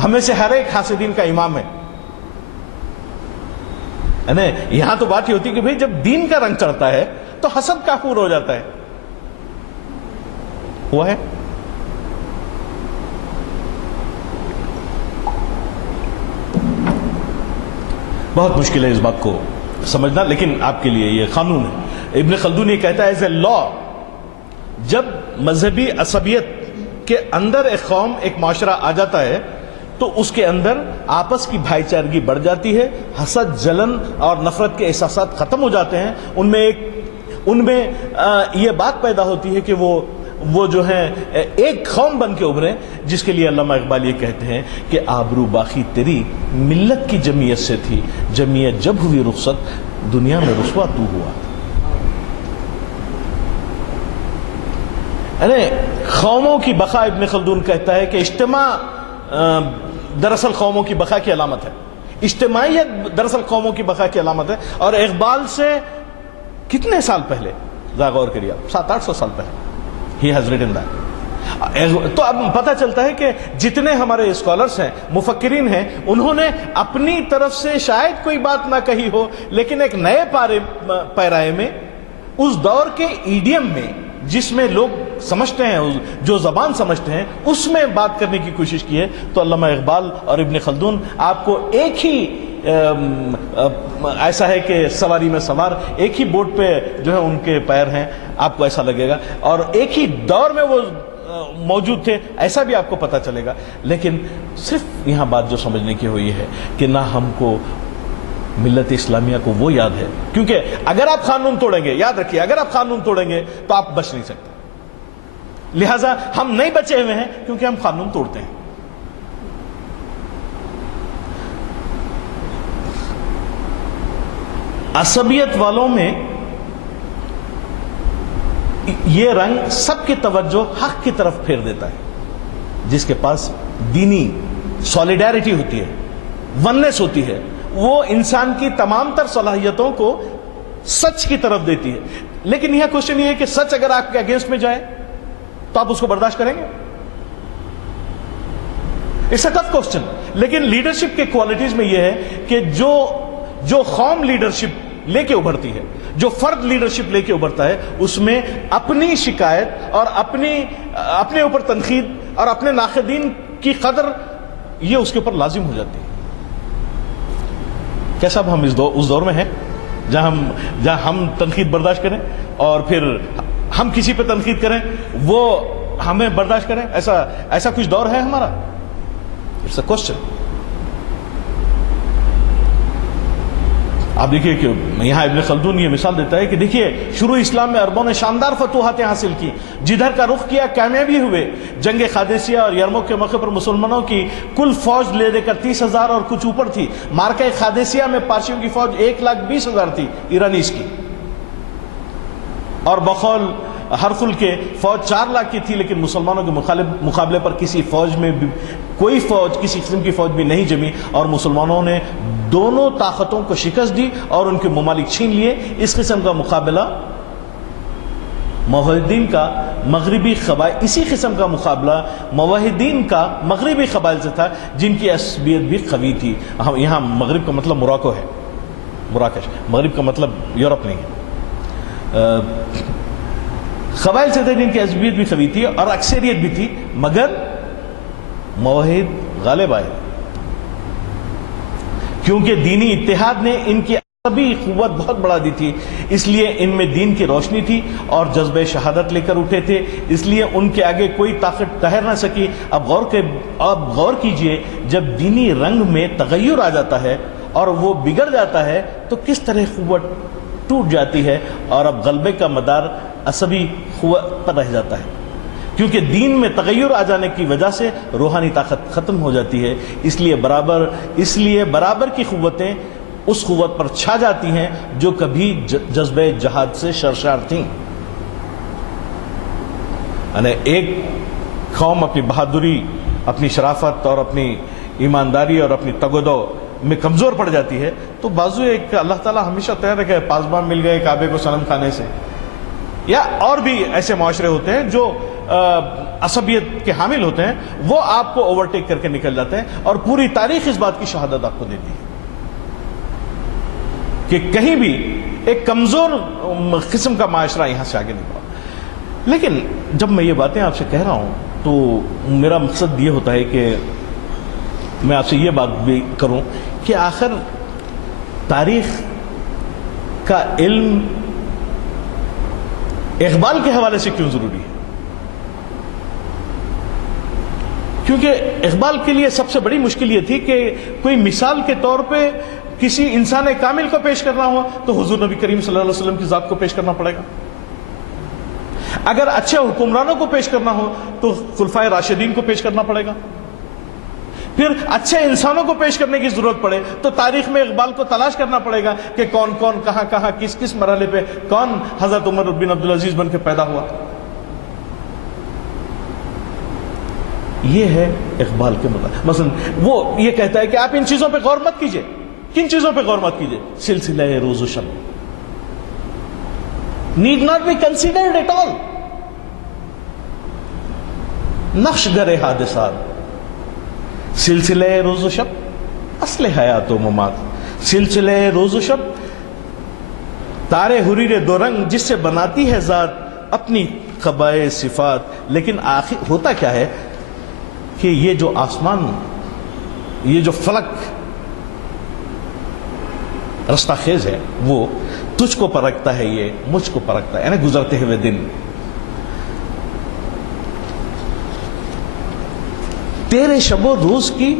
ہمیں سے ہر ایک حاسدین کا امام ہے۔ یہاں تو بات یہ ہوتی ہے کہ بھئی جب دین کا رنگ چڑھتا ہے تو حسد کافور ہو جاتا ہے۔ ہوا ہے؟ بہت مشکل ہے اس بات کو سمجھنا، لیکن آپ کے لیے یہ قانون ہے۔ ابن خلدون یہ کہتا ہے ایز اے لا، جب مذہبی عصبیت کے اندر ایک قوم، ایک معاشرہ آ جاتا ہے تو اس کے اندر آپس کی بھائی چارگی بڑھ جاتی ہے، حسد، جلن اور نفرت کے احساسات ختم ہو جاتے ہیں، ان میں یہ بات پیدا ہوتی ہے کہ وہ جو ہیں ایک قوم بن کے ابھریں، جس کے لیے علامہ اقبال یہ کہتے ہیں کہ آبرو باقی تیری ملت کی جمعیت سے تھی، جمعیت جب ہوئی رخصت دنیا میں رسوا تو ہوا۔ یعنی قوموں کی بقا، ابن خلدون کہتا ہے کہ اجتماع دراصل قوموں کی بقا کی علامت ہے، اجتماعیت دراصل قوموں کی بقا کی علامت ہے۔ اور اقبال سے کتنے سال پہلے، ذرا غور کریے آپ، 700-800 سال پہلے he has written that۔ تو اب پتہ چلتا ہے کہ جتنے ہمارے اسکالرز ہیں، مفکرین ہیں، انہوں نے اپنی طرف سے شاید کوئی بات نہ کہی ہو، لیکن ایک نئے پیرائے میں، اس دور کے ایڈیم میں، جس میں لوگ سمجھتے ہیں، جو زبان سمجھتے ہیں، اس میں بات کرنے کی کوشش کی ہے۔ تو علامہ اقبال اور ابن خلدون آپ کو ایک ہی ایسا ہے کہ سواری میں سوار، ایک ہی بوٹ پہ جو ہے ان کے پیر ہیں، آپ کو ایسا لگے گا، اور ایک ہی دور میں وہ موجود تھے، ایسا بھی آپ کو پتہ چلے گا۔ لیکن صرف یہاں بات جو سمجھنے کی ہوئی ہے کہ نہ ہم کو ملت اسلامیہ کو وہ یاد ہے، کیونکہ اگر آپ قانون توڑیں گے، یاد رکھیے، اگر آپ قانون توڑیں گے تو آپ بچ نہیں سکتے، لہٰذا ہم نہیں بچے ہوئے ہیں کیونکہ ہم قانون توڑتے ہیں۔ عصبیت والوں میں یہ رنگ سب کی توجہ حق کی طرف پھیر دیتا ہے۔ جس کے پاس دینی سولیڈیرٹی ہوتی ہے، وننس ہوتی ہے، وہ انسان کی تمام تر صلاحیتوں کو سچ کی طرف دیتی ہے۔ لیکن یہ کوشچن یہ ہے کہ سچ اگر آپ کے اگینسٹ میں جائے تو آپ اس کو برداشت کریں گے؟ It's a tough question. لیکن لیڈرشپ کے کوالٹیز میں یہ ہے کہ جو قوم لیڈرشپ لے کے ابھرتی ہے، جو فرد لیڈرشپ لے کے ابھرتا ہے، اس میں اپنی شکایت اور اپنے اوپر تنقید اور اپنے ناقدین کی قدر یہ اس کے اوپر لازم ہو جاتی ہے۔ کیا صاحب ہم اس دور میں ہیں جہاں ہم تنقید برداشت کریں اور پھر ہم کسی پہ تنقید کریں وہ ہمیں برداشت کریں؟ ایسا کچھ دور ہے ہمارا؟ It's a question. آپ دیکھیے کہ یہاں ابن خلدون یہ مثال دیتا ہے کہ دیکھیے شروع اسلام میں عربوں نے شاندار فتوحاتیں حاصل کی، جدھر کا رخ کیا کامیابی ہوئے۔ جنگ قادسیہ اور یرموک کے موقع پر مسلمانوں کی کل فوج لے کر 30,000 اور کچھ اوپر تھی۔ مارکہ قادسیہ میں پارسیوں کی فوج 1,20,000 تھی، ایرانیز کی، اور بقول ہرقل کے فوج 4 لاکھ کی تھی، لیکن مسلمانوں کے مقابلے پر کسی فوج میں بھی کوئی فوج، کسی قسم کی فوج بھی نہیں جمی، اور مسلمانوں نے دونوں طاقتوں کو شکست دی اور ان کے ممالک چھین لیے۔ اس قسم کا مقابلہ موحدین کا مغربی قبائل، اسی قسم کا مقابلہ موحدین کا مغربی قبائل سے تھا، جن کی عصبیت بھی قوی تھی۔ یہاں مغرب کا مطلب موراکو ہے، مراکش، مغرب کا مطلب یورپ نہیں ہے۔ قبائل سے تھے جن کی عصبیت بھی قوی تھی اور اکثریت بھی تھی، مگر موحد غالب آئے، کیونکہ دینی اتحاد نے ان کی عصبی قوت بہت بڑھا دی تھی، اس لیے ان میں دین کی روشنی تھی اور جذبہ شہادت لے کر اٹھے تھے، اس لیے ان کے آگے کوئی طاقت ٹھہر نہ سکی۔ اب غور کیجئے، جب دینی رنگ میں تغیر آ جاتا ہے اور وہ بگڑ جاتا ہے تو کس طرح قوت ٹوٹ جاتی ہے، اور اب غلبے کا مدار عصبی قوت پر رہ جاتا ہے، کیونکہ دین میں تغیر آ جانے کی وجہ سے روحانی طاقت ختم ہو جاتی ہے۔ اس لیے برابر کی قوتیں اس قوت پر چھا جاتی ہیں جو کبھی جذبہ جہاد سے سرشار تھیں۔ یعنی ایک قوم اپنی بہادری، اپنی شرافت اور اپنی ایمانداری اور اپنی تگودو میں کمزور پڑ جاتی ہے تو بازو ایک اللہ تعالیٰ ہمیشہ تیار رکھے، پاسبان مل گئے کعبے کو صنم کھانے سے، یا اور بھی ایسے معاشرے ہوتے ہیں جو عصبیت کے حامل ہوتے ہیں، وہ آپ کو اوورٹیک کر کے نکل جاتے ہیں، اور پوری تاریخ اس بات کی شہادت آپ کو دیتی ہے کہ کہیں بھی ایک کمزور قسم کا معاشرہ یہاں سے آگے نہیں بڑھا۔ لیکن جب میں یہ باتیں آپ سے کہہ رہا ہوں تو میرا مقصد یہ ہوتا ہے کہ میں آپ سے یہ بات بھی کروں کہ آخر تاریخ کا علم اقبال کے حوالے سے کیوں ضروری ہے؟ کیونکہ اقبال کے لیے سب سے بڑی مشکل یہ تھی کہ کوئی مثال کے طور پہ کسی انسان کامل کو پیش کرنا ہوا تو حضور نبی کریم صلی اللہ علیہ وسلم کی ذات کو پیش کرنا پڑے گا. اگر اچھے حکمرانوں کو پیش کرنا ہو تو خلفائے راشدین کو پیش کرنا پڑے گا. پھر اچھے انسانوں کو پیش کرنے کی ضرورت پڑے تو تاریخ میں اقبال کو تلاش کرنا پڑے گا کہ کون کون کہاں کہاں کس کس مرحلے پہ کون حضرت عمر بن عبدالعزیز بن کے پیدا ہوا. یہ ہے اقبال کے مطابق. مثلا وہ یہ کہتا ہے کہ آپ ان چیزوں پہ غور مت کیجئے. کن چیزوں پہ غور مت کیجئے؟ سلسلہ روز و شب need not be considered at all. نقش گر حادثات، سلسلہ روز و شب اصل حیات و ممات. سلسلہ روز و شب تارے حریر دو رنگ جس سے بناتی ہے ذات اپنی قبائے صفات. لیکن آخر ہوتا کیا ہے کہ یہ جو آسمان، یہ جو فلک رستہ خیز ہے وہ تجھ کو پرکھتا ہے، یہ مجھ کو پرکھتا ہے. یعنی گزرتے ہوئے دن تیرے شب و روز کی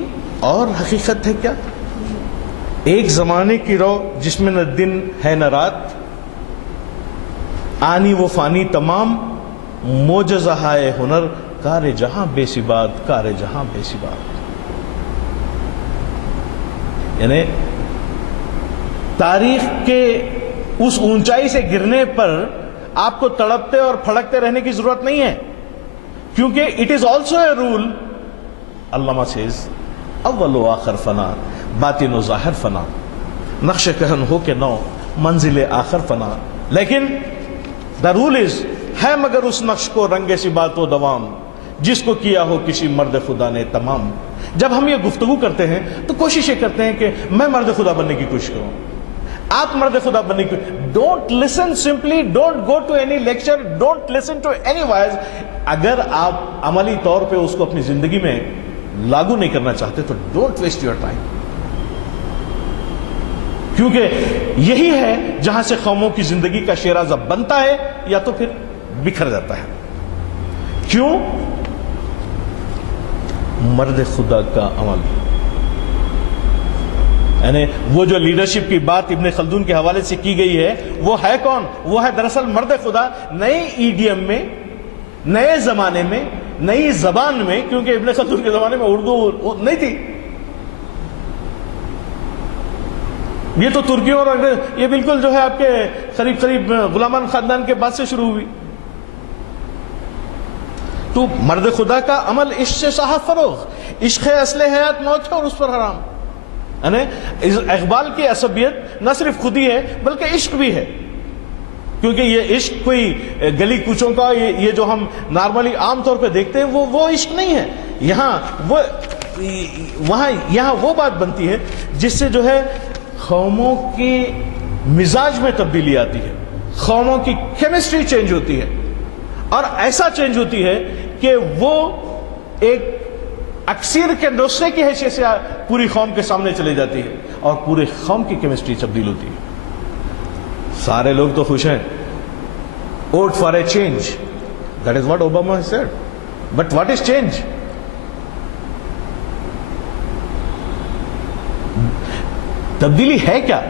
اور حقیقت ہے کیا؟ ایک زمانے کی رو جس میں نہ دن ہے نہ رات، آنی و فانی تمام، معجزہ ہے ہنر، کار جہاں بے سی بات، کار جہاں بے سی بات. یعنی تاریخ کے اس اونچائی سے گرنے پر آپ کو تڑپتے اور پھڑکتے رہنے کی ضرورت نہیں ہے، کیونکہ it is also a rule. علامہ سیز اول و آخر فنا، باطن و ظاہر فنا، نقش کہن ہو کے نو، منزل آخر فنا. لیکن دا رول از ہے مگر اس نقش کو رنگ سی بات و دوام، جس کو کیا ہو کسی مرد خدا نے تمام. جب ہم یہ گفتگو کرتے ہیں تو کوشش یہ کرتے ہیں کہ میں مرد خدا بننے کی کوشش کروں، آپ مرد خدا بننے کی. Don't listen simply, don't go to any lecture, don't listen to any wise. اگر آپ عملی طور پہ اس کو اپنی زندگی میں لاگو نہیں کرنا چاہتے تو ڈونٹ ویسٹ یور ٹائم، کیونکہ یہی ہے جہاں سے قوموں کی زندگی کا شیرازہ بنتا ہے یا تو پھر بکھر جاتا ہے. کیوں؟ مرد خدا کا عمل. یعنی وہ جو لیڈرشپ کی بات ابن خلدون کے حوالے سے کی گئی ہے وہ ہے کون؟ وہ ہے دراصل مرد خدا. نئے ایڈیم میں، نئے زمانے میں، نئی زبان میں، کیونکہ ابن خلدون کے زمانے میں اردو نہیں تھی. یہ تو ترکیوں اور یہ بالکل جو ہے آپ کے قریب قریب غلامان خاندان کے بعد سے شروع ہوئی. تو مرد خدا کا عمل عشق سے صاحب فروغ، عشق اصل حیات موت ہے اور اس پر حرام. یعنی اقبال کی عصبیت نہ صرف خودی ہے بلکہ عشق بھی ہے، کیونکہ یہ عشق کوئی گلی کوچوں کا یہ جو ہم نارملی عام طور پہ دیکھتے ہیں وہ عشق نہیں ہے. یہاں وہ بات بنتی ہے جس سے جو ہے قوموں کی مزاج میں تبدیلی آتی ہے، قوموں کی کیمسٹری چینج ہوتی ہے، اور ایسا چینج ہوتی ہے کہ وہ ایک اکثیر کے نسخے کی حیثیت سے پوری قوم کے سامنے چلے جاتی ہے اور پورے قوم کی کیمسٹری تبدیل ہوتی ہے. سارے لوگ تو خوش ہیں. Vote for a change, that is what Obama has said. But what is change? تبدیلی ہے کیا؟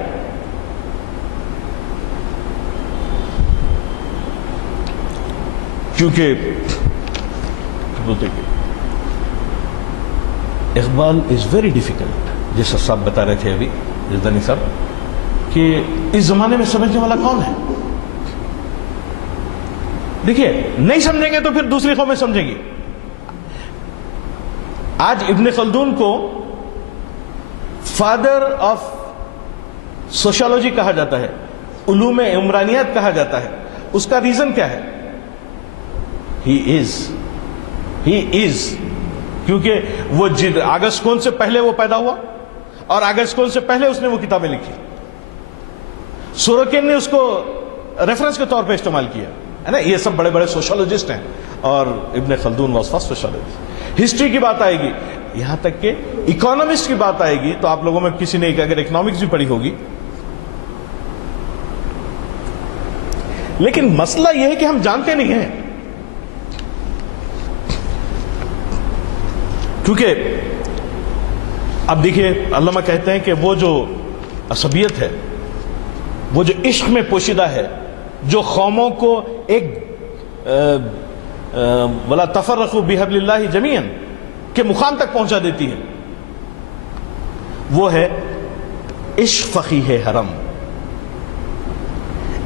کیونکہ بولتے کہ اقبال از ویری ڈیفیکلٹ. جیسا صاحب بتا رہے تھے ابھی جزدانی صاحب کہ اس زمانے میں سمجھنے والا کون ہے. دیکھیے نہیں سمجھیں گے تو پھر دوسری قومیں سمجھیں گی. آج ابن خلدون کو فادر آف سوشالوجی کہا جاتا ہے، علوم عمرانیات کہا جاتا ہے. اس کا ریزن کیا ہے؟ ہی از کیونکہ وہ آگسٹ کون سے پہلے وہ پیدا ہوا اور آگسٹ کون سے پہلے اس نے وہ کتابیں لکھی. سوروکین نے اس کو ریفرنس کے طور پہ استعمال کیا ہے نا. یہ سب بڑے بڑے سوشالوجسٹ ہیں اور ابن خلدون واز فرسٹ سوشالوجسٹ. ہسٹری کی بات آئے گی، یہاں تک کہ اکانومسٹ کی بات آئے گی تو آپ لوگوں میں کسی نے اگر اکنامکس بھی پڑھی ہوگی. لیکن مسئلہ یہ ہے کہ ہم جانتے نہیں ہیں. کیونکہ اب دیکھیے علامہ کہتے ہیں کہ وہ جو عصبیت ہے، وہ جو عشق میں پوشیدہ ہے، جو قوموں کو ایک وَلَا تَفَرَّقُوا بِحَبْلِ اللَّهِ جَمِيعًا کے مقام تک پہنچا دیتی ہے، وہ ہے عشق فقیہ حرم،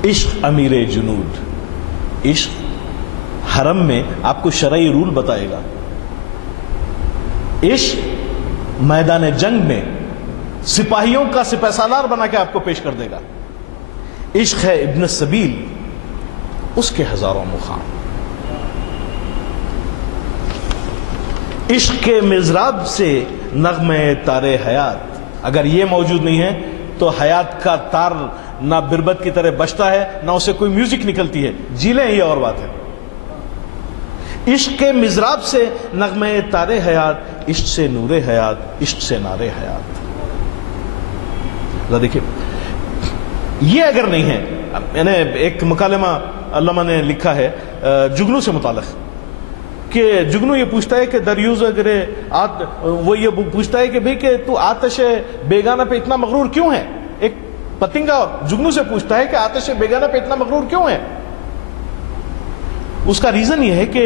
عشق امیر جنود۔ عشق حرم میں آپ کو شرعی رول بتائے گا، عشق میدان جنگ میں سپاہیوں کا سپہ سالار بنا کے آپ کو پیش کر دے گا۔ عشق ہے ابن السبیل، اس کے ہزاروں مقام۔ عشق کے مضراب سے نغمے تار حیات، اگر یہ موجود نہیں ہے تو حیات کا تار نہ بربت کی طرح بجتا ہے، نہ اسے کوئی میوزک نکلتی ہے، جی لیں یہ اور بات ہے۔ عشق کے مضراب سے نغمے تار حیات، عشق سے نور حیات، عشق سے نار حیات۔ دیکھیے یہ اگر نہیں ہے، میں نے ایک مکالمہ علامہ نے لکھا ہے جگنو سے متعلق، کہ جگنو یہ پوچھتا ہے کہ دریوز اگر وہ یہ پوچھتا ہے کہ بھئی کہ تو آتش بیگانہ پہ اتنا مغرور کیوں ہے؟ ایک پتنگا جگنو سے پوچھتا ہے کہ آتش بیگانہ پہ اتنا مغرور کیوں ہے؟ اس کا ریزن یہ ہے کہ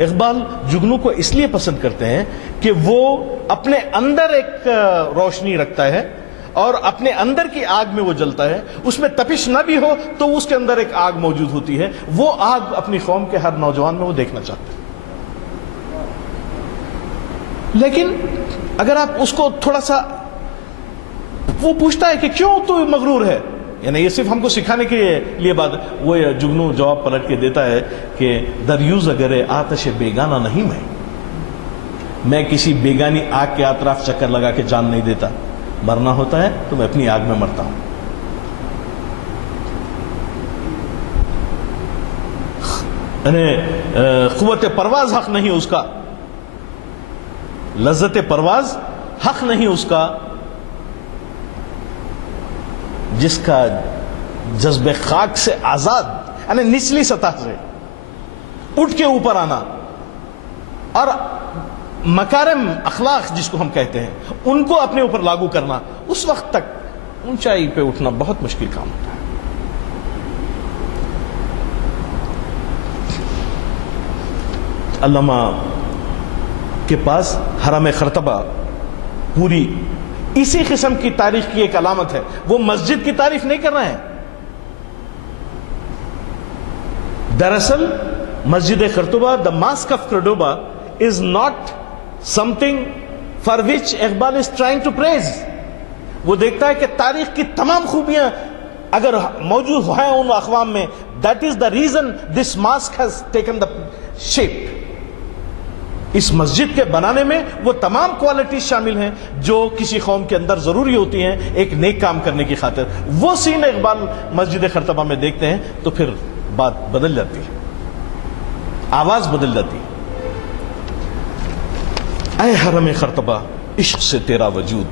اقبال جگنو کو اس لیے پسند کرتے ہیں کہ وہ اپنے اندر ایک روشنی رکھتا ہے اور اپنے اندر کی آگ میں وہ جلتا ہے، اس میں تپش نہ بھی ہو تو اس کے اندر ایک آگ موجود ہوتی ہے، وہ آگ اپنی قوم کے ہر نوجوان میں وہ دیکھنا چاہتے ہیں۔ لیکن اگر آپ اس کو تھوڑا سا، وہ پوچھتا ہے کہ کیوں تو مغرور ہے، یعنی یہ صرف ہم کو سکھانے کے لیے بات، وہ جگنو جواب پلٹ کے دیتا ہے کہ دریوز اگر آتش بیگانہ نہیں، میں کسی بیگانی آگ کے اطراف چکر لگا کے جان نہیں دیتا، مرنا ہوتا ہے تو میں اپنی آگ میں مرتا ہوں۔ یعنی قوت پرواز حق نہیں اس کا، لذت پرواز حق نہیں اس کا، جس کا جذب خاک سے آزاد، یعنی نچلی سطح سے اٹھ کے اوپر آنا اور مکارم اخلاق جس کو ہم کہتے ہیں ان کو اپنے اوپر لاگو کرنا، اس وقت تک اونچائی پہ اٹھنا بہت مشکل کام ہوتا ہے۔ علامہ کے پاس حرم خرطبہ پوری اسی قسم کی تاریخ کی ایک علامت ہے، وہ مسجد کی تعریف نہیں کر رہے ہیں۔ دراصل مسجد خرطبہ، the mosque of Cordoba is not something for which Iqbal is trying to praise۔ وہ دیکھتا ہے کہ تاریخ کی تمام خوبیاں اگر موجود ہیں ان اقوام میں، that is the reason this mosque has taken the shape۔ اس مسجد کے بنانے میں وہ تمام کوالٹیز شامل ہیں جو کسی قوم کے اندر ضروری ہوتی ہیں ایک نیک کام کرنے کی خاطر۔ وہ سین اقبال مسجد خرطبہ میں دیکھتے ہیں تو پھر بات بدل جاتی ہے، آواز بدل جاتی ہے۔ اے حرم خرطبہ عشق سے تیرا وجود،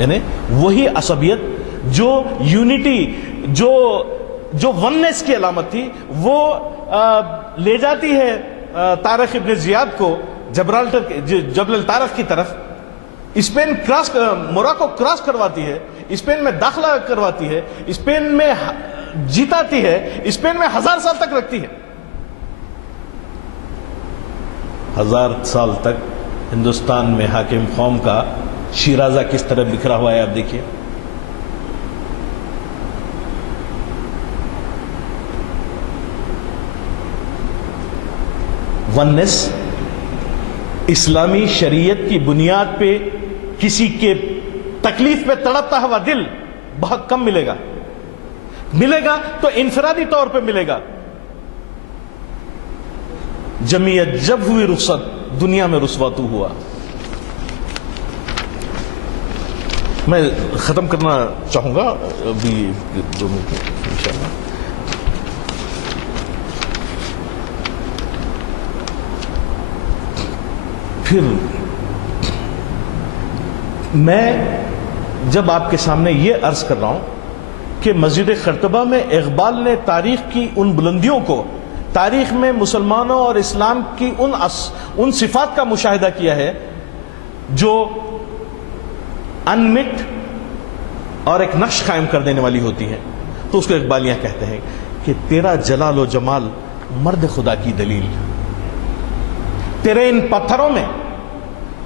یعنی وہی عصبیت جو یونٹی، جو وننس کی علامت تھی، وہ لے جاتی ہے طارق ابن زیاد کو جبل الطارق کی طرف، اسپین موراکو کراس کرواتی ہے، اسپین میں داخلہ کرواتی ہے، اسپین میں جیتاتی ہے، اسپین میں 1000 سال تک رکھتی ہے۔ 1000 سال تک ہندوستان میں حاکم قوم کا شیرازہ کس طرح بکھرا ہوا ہے آپ دیکھیے۔ ونس اسلامی شریعت کی بنیاد پہ کسی کے تکلیف پہ تڑپتا ہوا دل بہت کم ملے گا، ملے گا تو انفرادی طور پہ ملے گا۔ جمعیت جب ہوئی رخصت دنیا میں رسوا تو ہوا۔ میں ختم کرنا چاہوں گا ابھی 2 منٹ انشاءاللہ۔ پھر میں جب آپ کے سامنے یہ عرض کر رہا ہوں کہ مسجد خرطبہ میں اقبال نے تاریخ کی ان بلندیوں کو تاریخ میں مسلمانوں اور اسلام کی ان صفات کا مشاہدہ کیا ہے جو انمٹ اور ایک نقش قائم کر دینے والی ہوتی ہیں، تو اس کو اقبالیاں کہتے ہیں کہ تیرا جلال و جمال مرد خدا کی دلیل، تیرے ان پتھروں میں،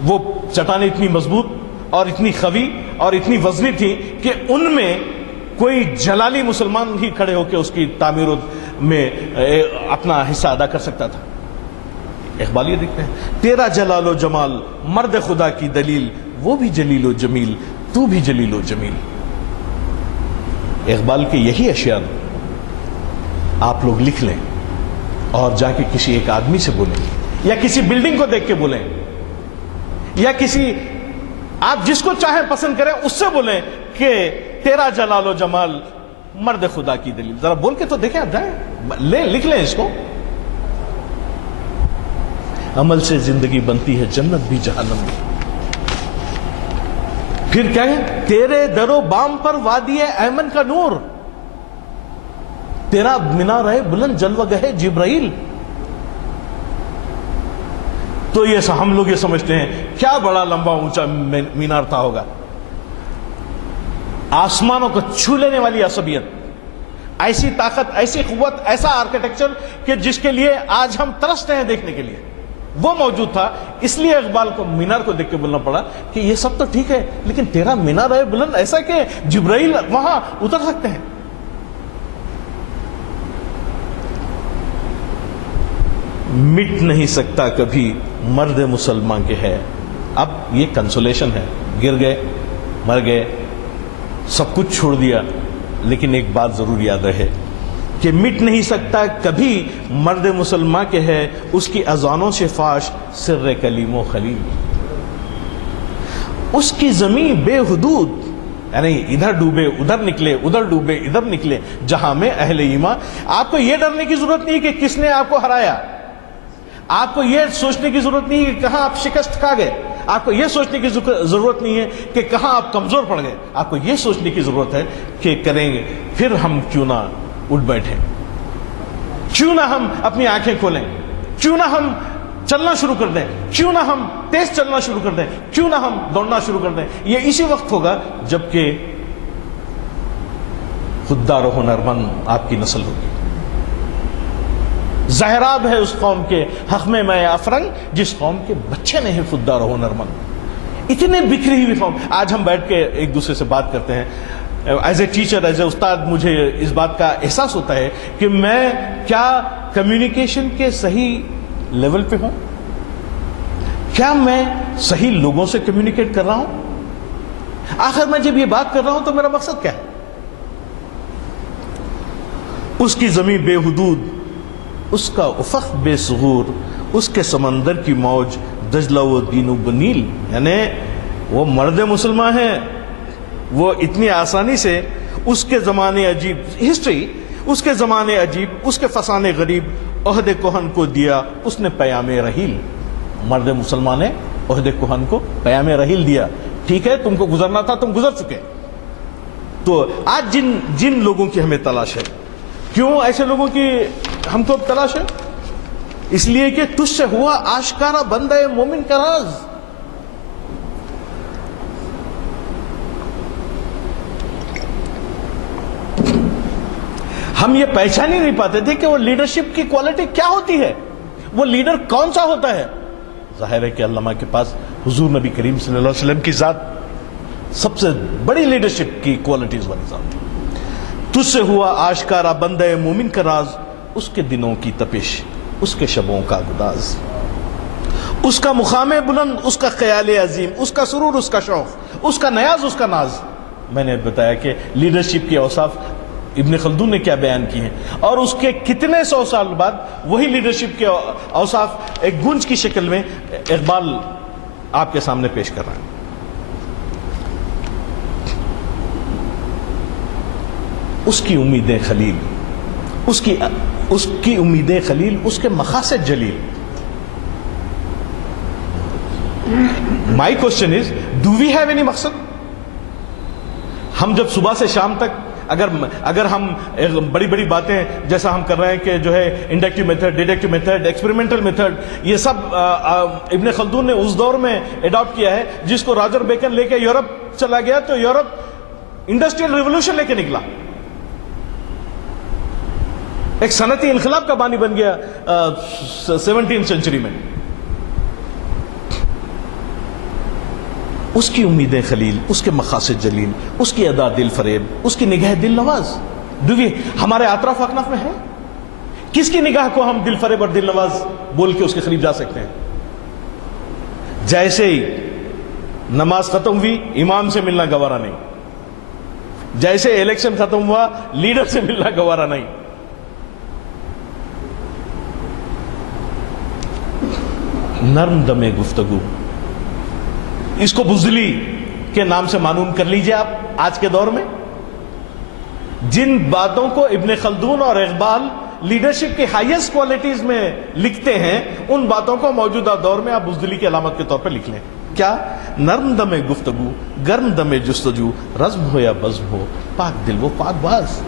وہ چٹانیں اتنی مضبوط اور اتنی قوی اور اتنی وزنی تھی کہ ان میں کوئی جلالی مسلمان ہی کھڑے ہو کے اس کی تعمیر میں اپنا حصہ ادا کر سکتا تھا۔ اقبال یہ لکھتے ہیں تیرا جلال و جمال مرد خدا کی دلیل، وہ بھی جلیل و جمیل، تو بھی جلیل و جمیل۔ اقبال کے یہی اشعار آپ لوگ لکھ لیں اور جا کے کسی ایک آدمی سے بولیں، یا کسی بلڈنگ کو دیکھ کے بولیں، یا کسی آپ جس کو چاہیں پسند کریں اس سے بولیں کہ تیرا جلال و جمال مرد خدا کی دلیل۔ ذرا بول کے تو دیکھیں، آپ جائیں لکھ لیں اس کو۔ عمل سے زندگی بنتی ہے جنت بھی جہنم بھی۔ پھر کیا ہے؟ تیرے در و بام پر وادی ایمن کا نور، تیرا مینار ہے بلند جلوہ گہ جبرائیل۔ تو یہ ہم لوگ یہ سمجھتے ہیں کیا بڑا لمبا اونچا مینار تھا ہوگا، آسمانوں کو چھو لینے والی عصبیت، ایسی طاقت، ایسی قوت، ایسا آرکیٹیکچر کہ جس کے لیے آج ہم ترستے ہیں دیکھنے کے لیے، وہ موجود تھا۔ اس لیے اقبال کو مینار کو دیکھ کے بولنا پڑا کہ یہ سب تو ٹھیک ہے، لیکن تیرا مینار ہے بلند ایسا کہ جبرائیل وہاں اتر سکتے ہیں۔ مٹ نہیں سکتا کبھی مرد مسلمان کے ہے۔ اب یہ کنسولیشن ہے، گر گئے، مر گئے، سب کچھ چھوڑ دیا، لیکن ایک بات ضرور یاد رہے کہ مٹ نہیں سکتا کبھی مرد مسلمان کے ہے، اس کی اذانوں سے فاش سر کلیم و خلیل۔ اس کی زمین بے حدود، یعنی ادھر ڈوبے ادھر نکلے، ادھر ڈوبے ادھر نکلے، جہاں میں اہل ایمان۔ آپ کو یہ ڈرنے کی ضرورت نہیں کہ کس نے آپ کو ہرایا، آپ کو یہ سوچنے کی ضرورت نہیں کہ کہاں آپ شکست کھا گئے، آپ کو یہ سوچنے کی ضرورت نہیں ہے کہ کہاں آپ کمزور پڑ گئے، آپ کو یہ سوچنے کی ضرورت ہے کہ کریں گے پھر ہم کیوں نہ اٹھ بیٹھیں، کیوں نہ ہم اپنی آنکھیں کھولیں، کیوں نہ ہم چلنا شروع کر دیں، کیوں نہ ہم تیز چلنا شروع کر دیں، کیوں نہ ہم دوڑنا شروع کر دیں۔ یہ اسی وقت ہوگا جبکہ خوددار و ہنرمند آپ کی نسل ہوگی۔ زہراب ہے اس قوم کے حق میں میں افرنگ، جس قوم کے بچے نہیں خوددار و ہنرمند۔ اتنے بکھری ہوئی قوم۔ آج ہم بیٹھ کے ایک دوسرے سے بات کرتے ہیں، as a teacher, as a استاد، مجھے اس بات کا احساس ہوتا ہے کہ میں کیا کمیونیکیشن کے صحیح لیول پہ ہوں، کیا میں صحیح لوگوں سے کمیونیکیٹ کر رہا ہوں، آخر میں جب یہ بات کر رہا ہوں تو میرا مقصد کیا ہے۔ اس کی زمین بے حدود، اس کا افق بے ثغور، اس کے سمندر کی موج دجلہ و دین و بنیل۔ یعنی وہ مرد مسلمان ہیں، وہ اتنی آسانی سے اس کے زمانے عجیب ہسٹری، اس کے زمانے عجیب، اس کے فسانے غریب عہد کہن کو دیا اس نے پیام رحیل۔ مرد مسلمان نے عہد کہن کو پیام رحیل دیا۔ ٹھیک ہے، تم کو گزرنا تھا، تم گزر چکے۔ تو آج جن لوگوں کی ہمیں تلاش ہے، کیوں ایسے لوگوں کی ہم کو تلاش ہے؟ اس لیے کہ تجھ سے ہوا آشکارا بندہ مومن کا راز۔ ہم یہ پہچان ہی نہیں پاتے تھے کہ وہ لیڈرشپ کی کوالٹی کیا ہوتی ہے، وہ لیڈر کون سا ہوتا ہے۔ ظاہر ہے کہ علامہ کے پاس حضور نبی کریم صلی اللہ علیہ وسلم کی ذات سب سے بڑی لیڈرشپ کی کوالٹیز والی ذات۔ تجھ سے ہوا آشکارا بندہ مومن کا راز، اس کے دنوں کی تپش، اس کے شبوں کا گداز، اس کا مقام بلند، اس کا خیال عظیم، اس کا سرور، اس کا شوق، اس کا نیاز، اس کا ناز۔ میں نے بتایا کہ لیڈرشپ کے اوصاف ابن خلدون نے کیا بیان کی ہیں، اور اس کے کتنے سو سال بعد وہی لیڈرشپ کے اوصاف ایک گنج کی شکل میں اقبال آپ کے سامنے پیش کر رہا ہے۔ اس کی امیدیں خلیل، اس کی امیدیں خلیل، اس کے مقاصد جلیل۔ My question is, do we have any مقصد؟ ہم جب صبح سے شام تک اگر ہم بڑی بڑی باتیں جیسا ہم کر رہے ہیں کہ جو ہے inductive method, deductive method, experimental method, یہ سب ابن خلدون نے اس دور میں اڈاپٹ کیا ہے جس کو راجر بیکن لے کے یورپ چلا گیا تو یورپ انڈسٹریل ریولوشن لے کے نکلا، ایک صنعتی انقلاب کا بانی بن گیا 17 سینچری میں. اس کی امیدیں خلیل، اس کے مقاصد جلیل، اس کی ادا دل فریب، اس کی نگاہ دل نواز. ہمارے اطراف اکناف میں ہے کس کی نگاہ کو ہم دل فریب اور دل نواز بول کے اس کے قریب جا سکتے ہیں؟ جیسے ہی نماز ختم ہوئی امام سے ملنا گوارا نہیں، جیسے الیکشن ختم ہوا لیڈر سے ملنا گوارا نہیں. نرم دم گفتگو، اس کو بزدلی کے نام سے معنون کر لیجئے آپ. آج کے دور میں جن باتوں کو ابن خلدون اور اقبال لیڈرشپ کی ہائیسٹ کوالٹیز میں لکھتے ہیں ان باتوں کو موجودہ دور میں آپ بزدلی کی علامت کے طور پر لکھ لیں. کیا؟ نرم دم گفتگو، گرم دم جستجو، رزم ہو یا بزم ہو، پاک دل وہ پاک باز.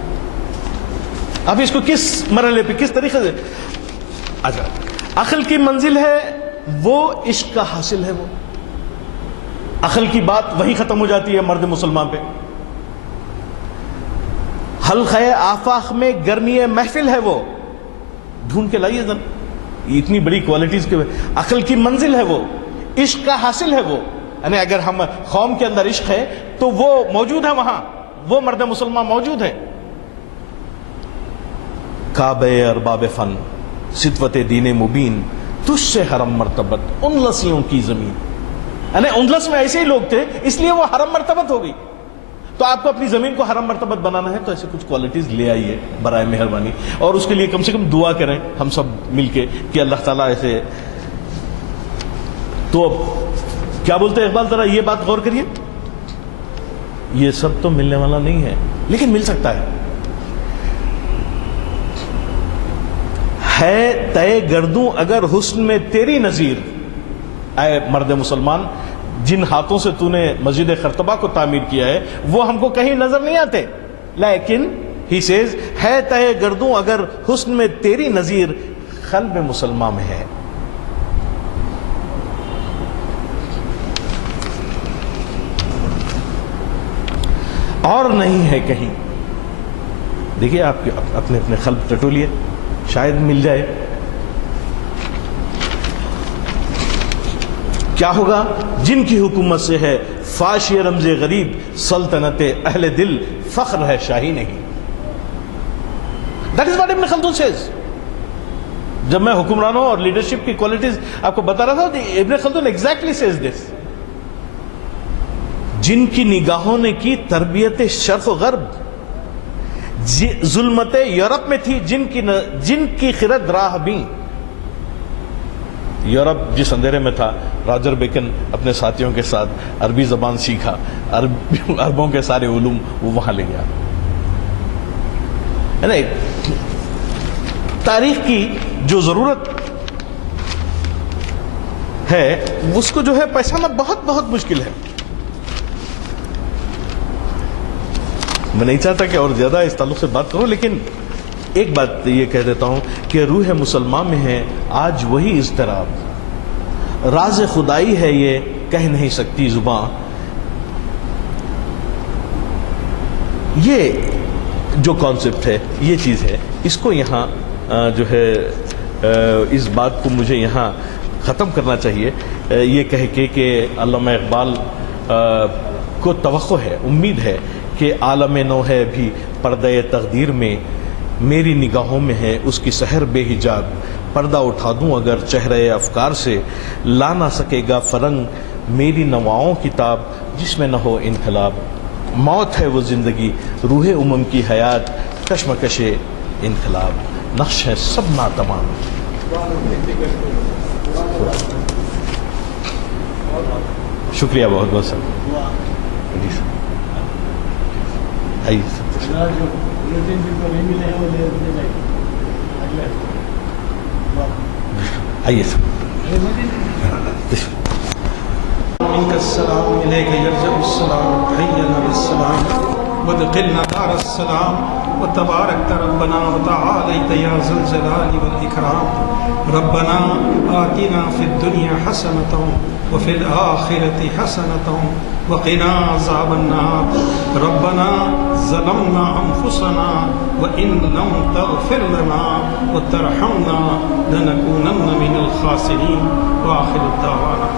اب اس کو کس مرحلے پہ کس طریقے سے؟ اچھا، عقل کی منزل ہے وہ عشق کا حاصل ہے. وہ عقل کی بات وہی ختم ہو جاتی ہے مرد مسلمان پہ. حلقہ آفاق میں گرمی محفل ہے وہ، ڈھونڈ کے لائیے ذرا. اتنی بڑی کوالٹیز کے عقل کی منزل ہے وہ، عشق کا حاصل ہے وہ. یعنی اگر ہم قوم کے اندر عشق ہے تو وہ موجود ہے، وہاں وہ مرد مسلمان موجود ہے. کعبہ ارباب فن ستوت دین مبین، تجھ سے حرم مرتبت انلسیوں کی زمین. یعنی اندلس میں ایسے ہی لوگ تھے اس لیے وہ حرم مرتبت ہو گئی. تو آپ کو اپنی زمین کو حرم مرتبت بنانا ہے تو ایسے کچھ کوالٹیز لے آئیے برائے مہربانی، اور اس کے لیے کم سے کم دعا کریں ہم سب مل کے کہ اللہ تعالیٰ ایسے. تو کیا بولتے ہیں اقبال؟ ذرا یہ بات غور کریے، یہ سب تو ملنے والا نہیں ہے لیکن مل سکتا ہے. ہے تے گردوں اگر حسن میں تیری نظیر، اے مرد مسلمان جن ہاتھوں سے تو نے مسجد خرطبہ کو تعمیر کیا ہے وہ ہم کو کہیں نظر نہیں آتے، لیکن ہی سیز ہے تے گردوں اگر حسن میں تیری نظیر، قلب مسلمان میں ہے. اور نہیں ہے کہیں. دیکھیے آپ اپنے اپنے قلب ٹٹولیے، شاید مل جائے. کیا ہوگا؟ جن کی حکومت سے ہے فاشی رمز غریب، سلطنت اہل دل فخر ہے شاہی نہیں. That is what ابن خلدون says. جب میں حکمرانوں اور لیڈرشپ کی کوالٹیز آپ کو بتا رہا تھا ابن خلدون exactly says this. جن کی نگاہوں نے کی تربیت شرق و غرب، ظلمت یورپ میں تھی جن کی خرد راہ بین. یورپ جس اندھیرے میں تھا، راجر بیکن اپنے ساتھیوں کے ساتھ عربی زبان سیکھا، عربوں کے سارے علوم وہ وہاں لے گیا. تاریخ کی جو ضرورت ہے اس کو جو ہے پہچانا بہت بہت مشکل ہے. میں نہیں چاہتا کہ اور زیادہ اس تعلق سے بات کروں، لیکن ایک بات یہ کہہ دیتا ہوں کہ روح مسلمان میں ہے آج وہی اضطراب، راز خدائی ہے یہ کہہ نہیں سکتی زباں. یہ جو کانسیپٹ ہے، یہ چیز ہے، اس کو یہاں جو ہے اس بات کو مجھے یہاں ختم کرنا چاہیے یہ کہہ کے کہ علامہ اقبال کو توقع ہے، امید ہے کہ عالم نو ہے بھی پردہ تقدیر میں، میری نگاہوں میں ہے اس کی سحر بے حجاب. پردہ اٹھا دوں اگر چہرے افکار سے، لا نہ سکے گا فرنگ میری نواؤں کتاب جس میں نہ ہو انقلاب. موت ہے وہ زندگی، روح امم کی حیات، کشمکش انقلاب، نقش ہے سب ناتمام. شکریہ بہت بہت سر. آئیے آئیے سر. السلام علیکم، یرجع السلام، حی علی السلام. وادخلنا دار السلام وتبارك ربنا وتعاليت يا ذا الجلال والإكرام. ربنا آتنا في الدنيا حسنة وفي الآخرة حسنة وقنا عذاب النار. ربنا ظلمنا أنفسنا وإن لم تغفر لنا وترحمنا لنكونن من الخاسرين. وآخر الدعوانا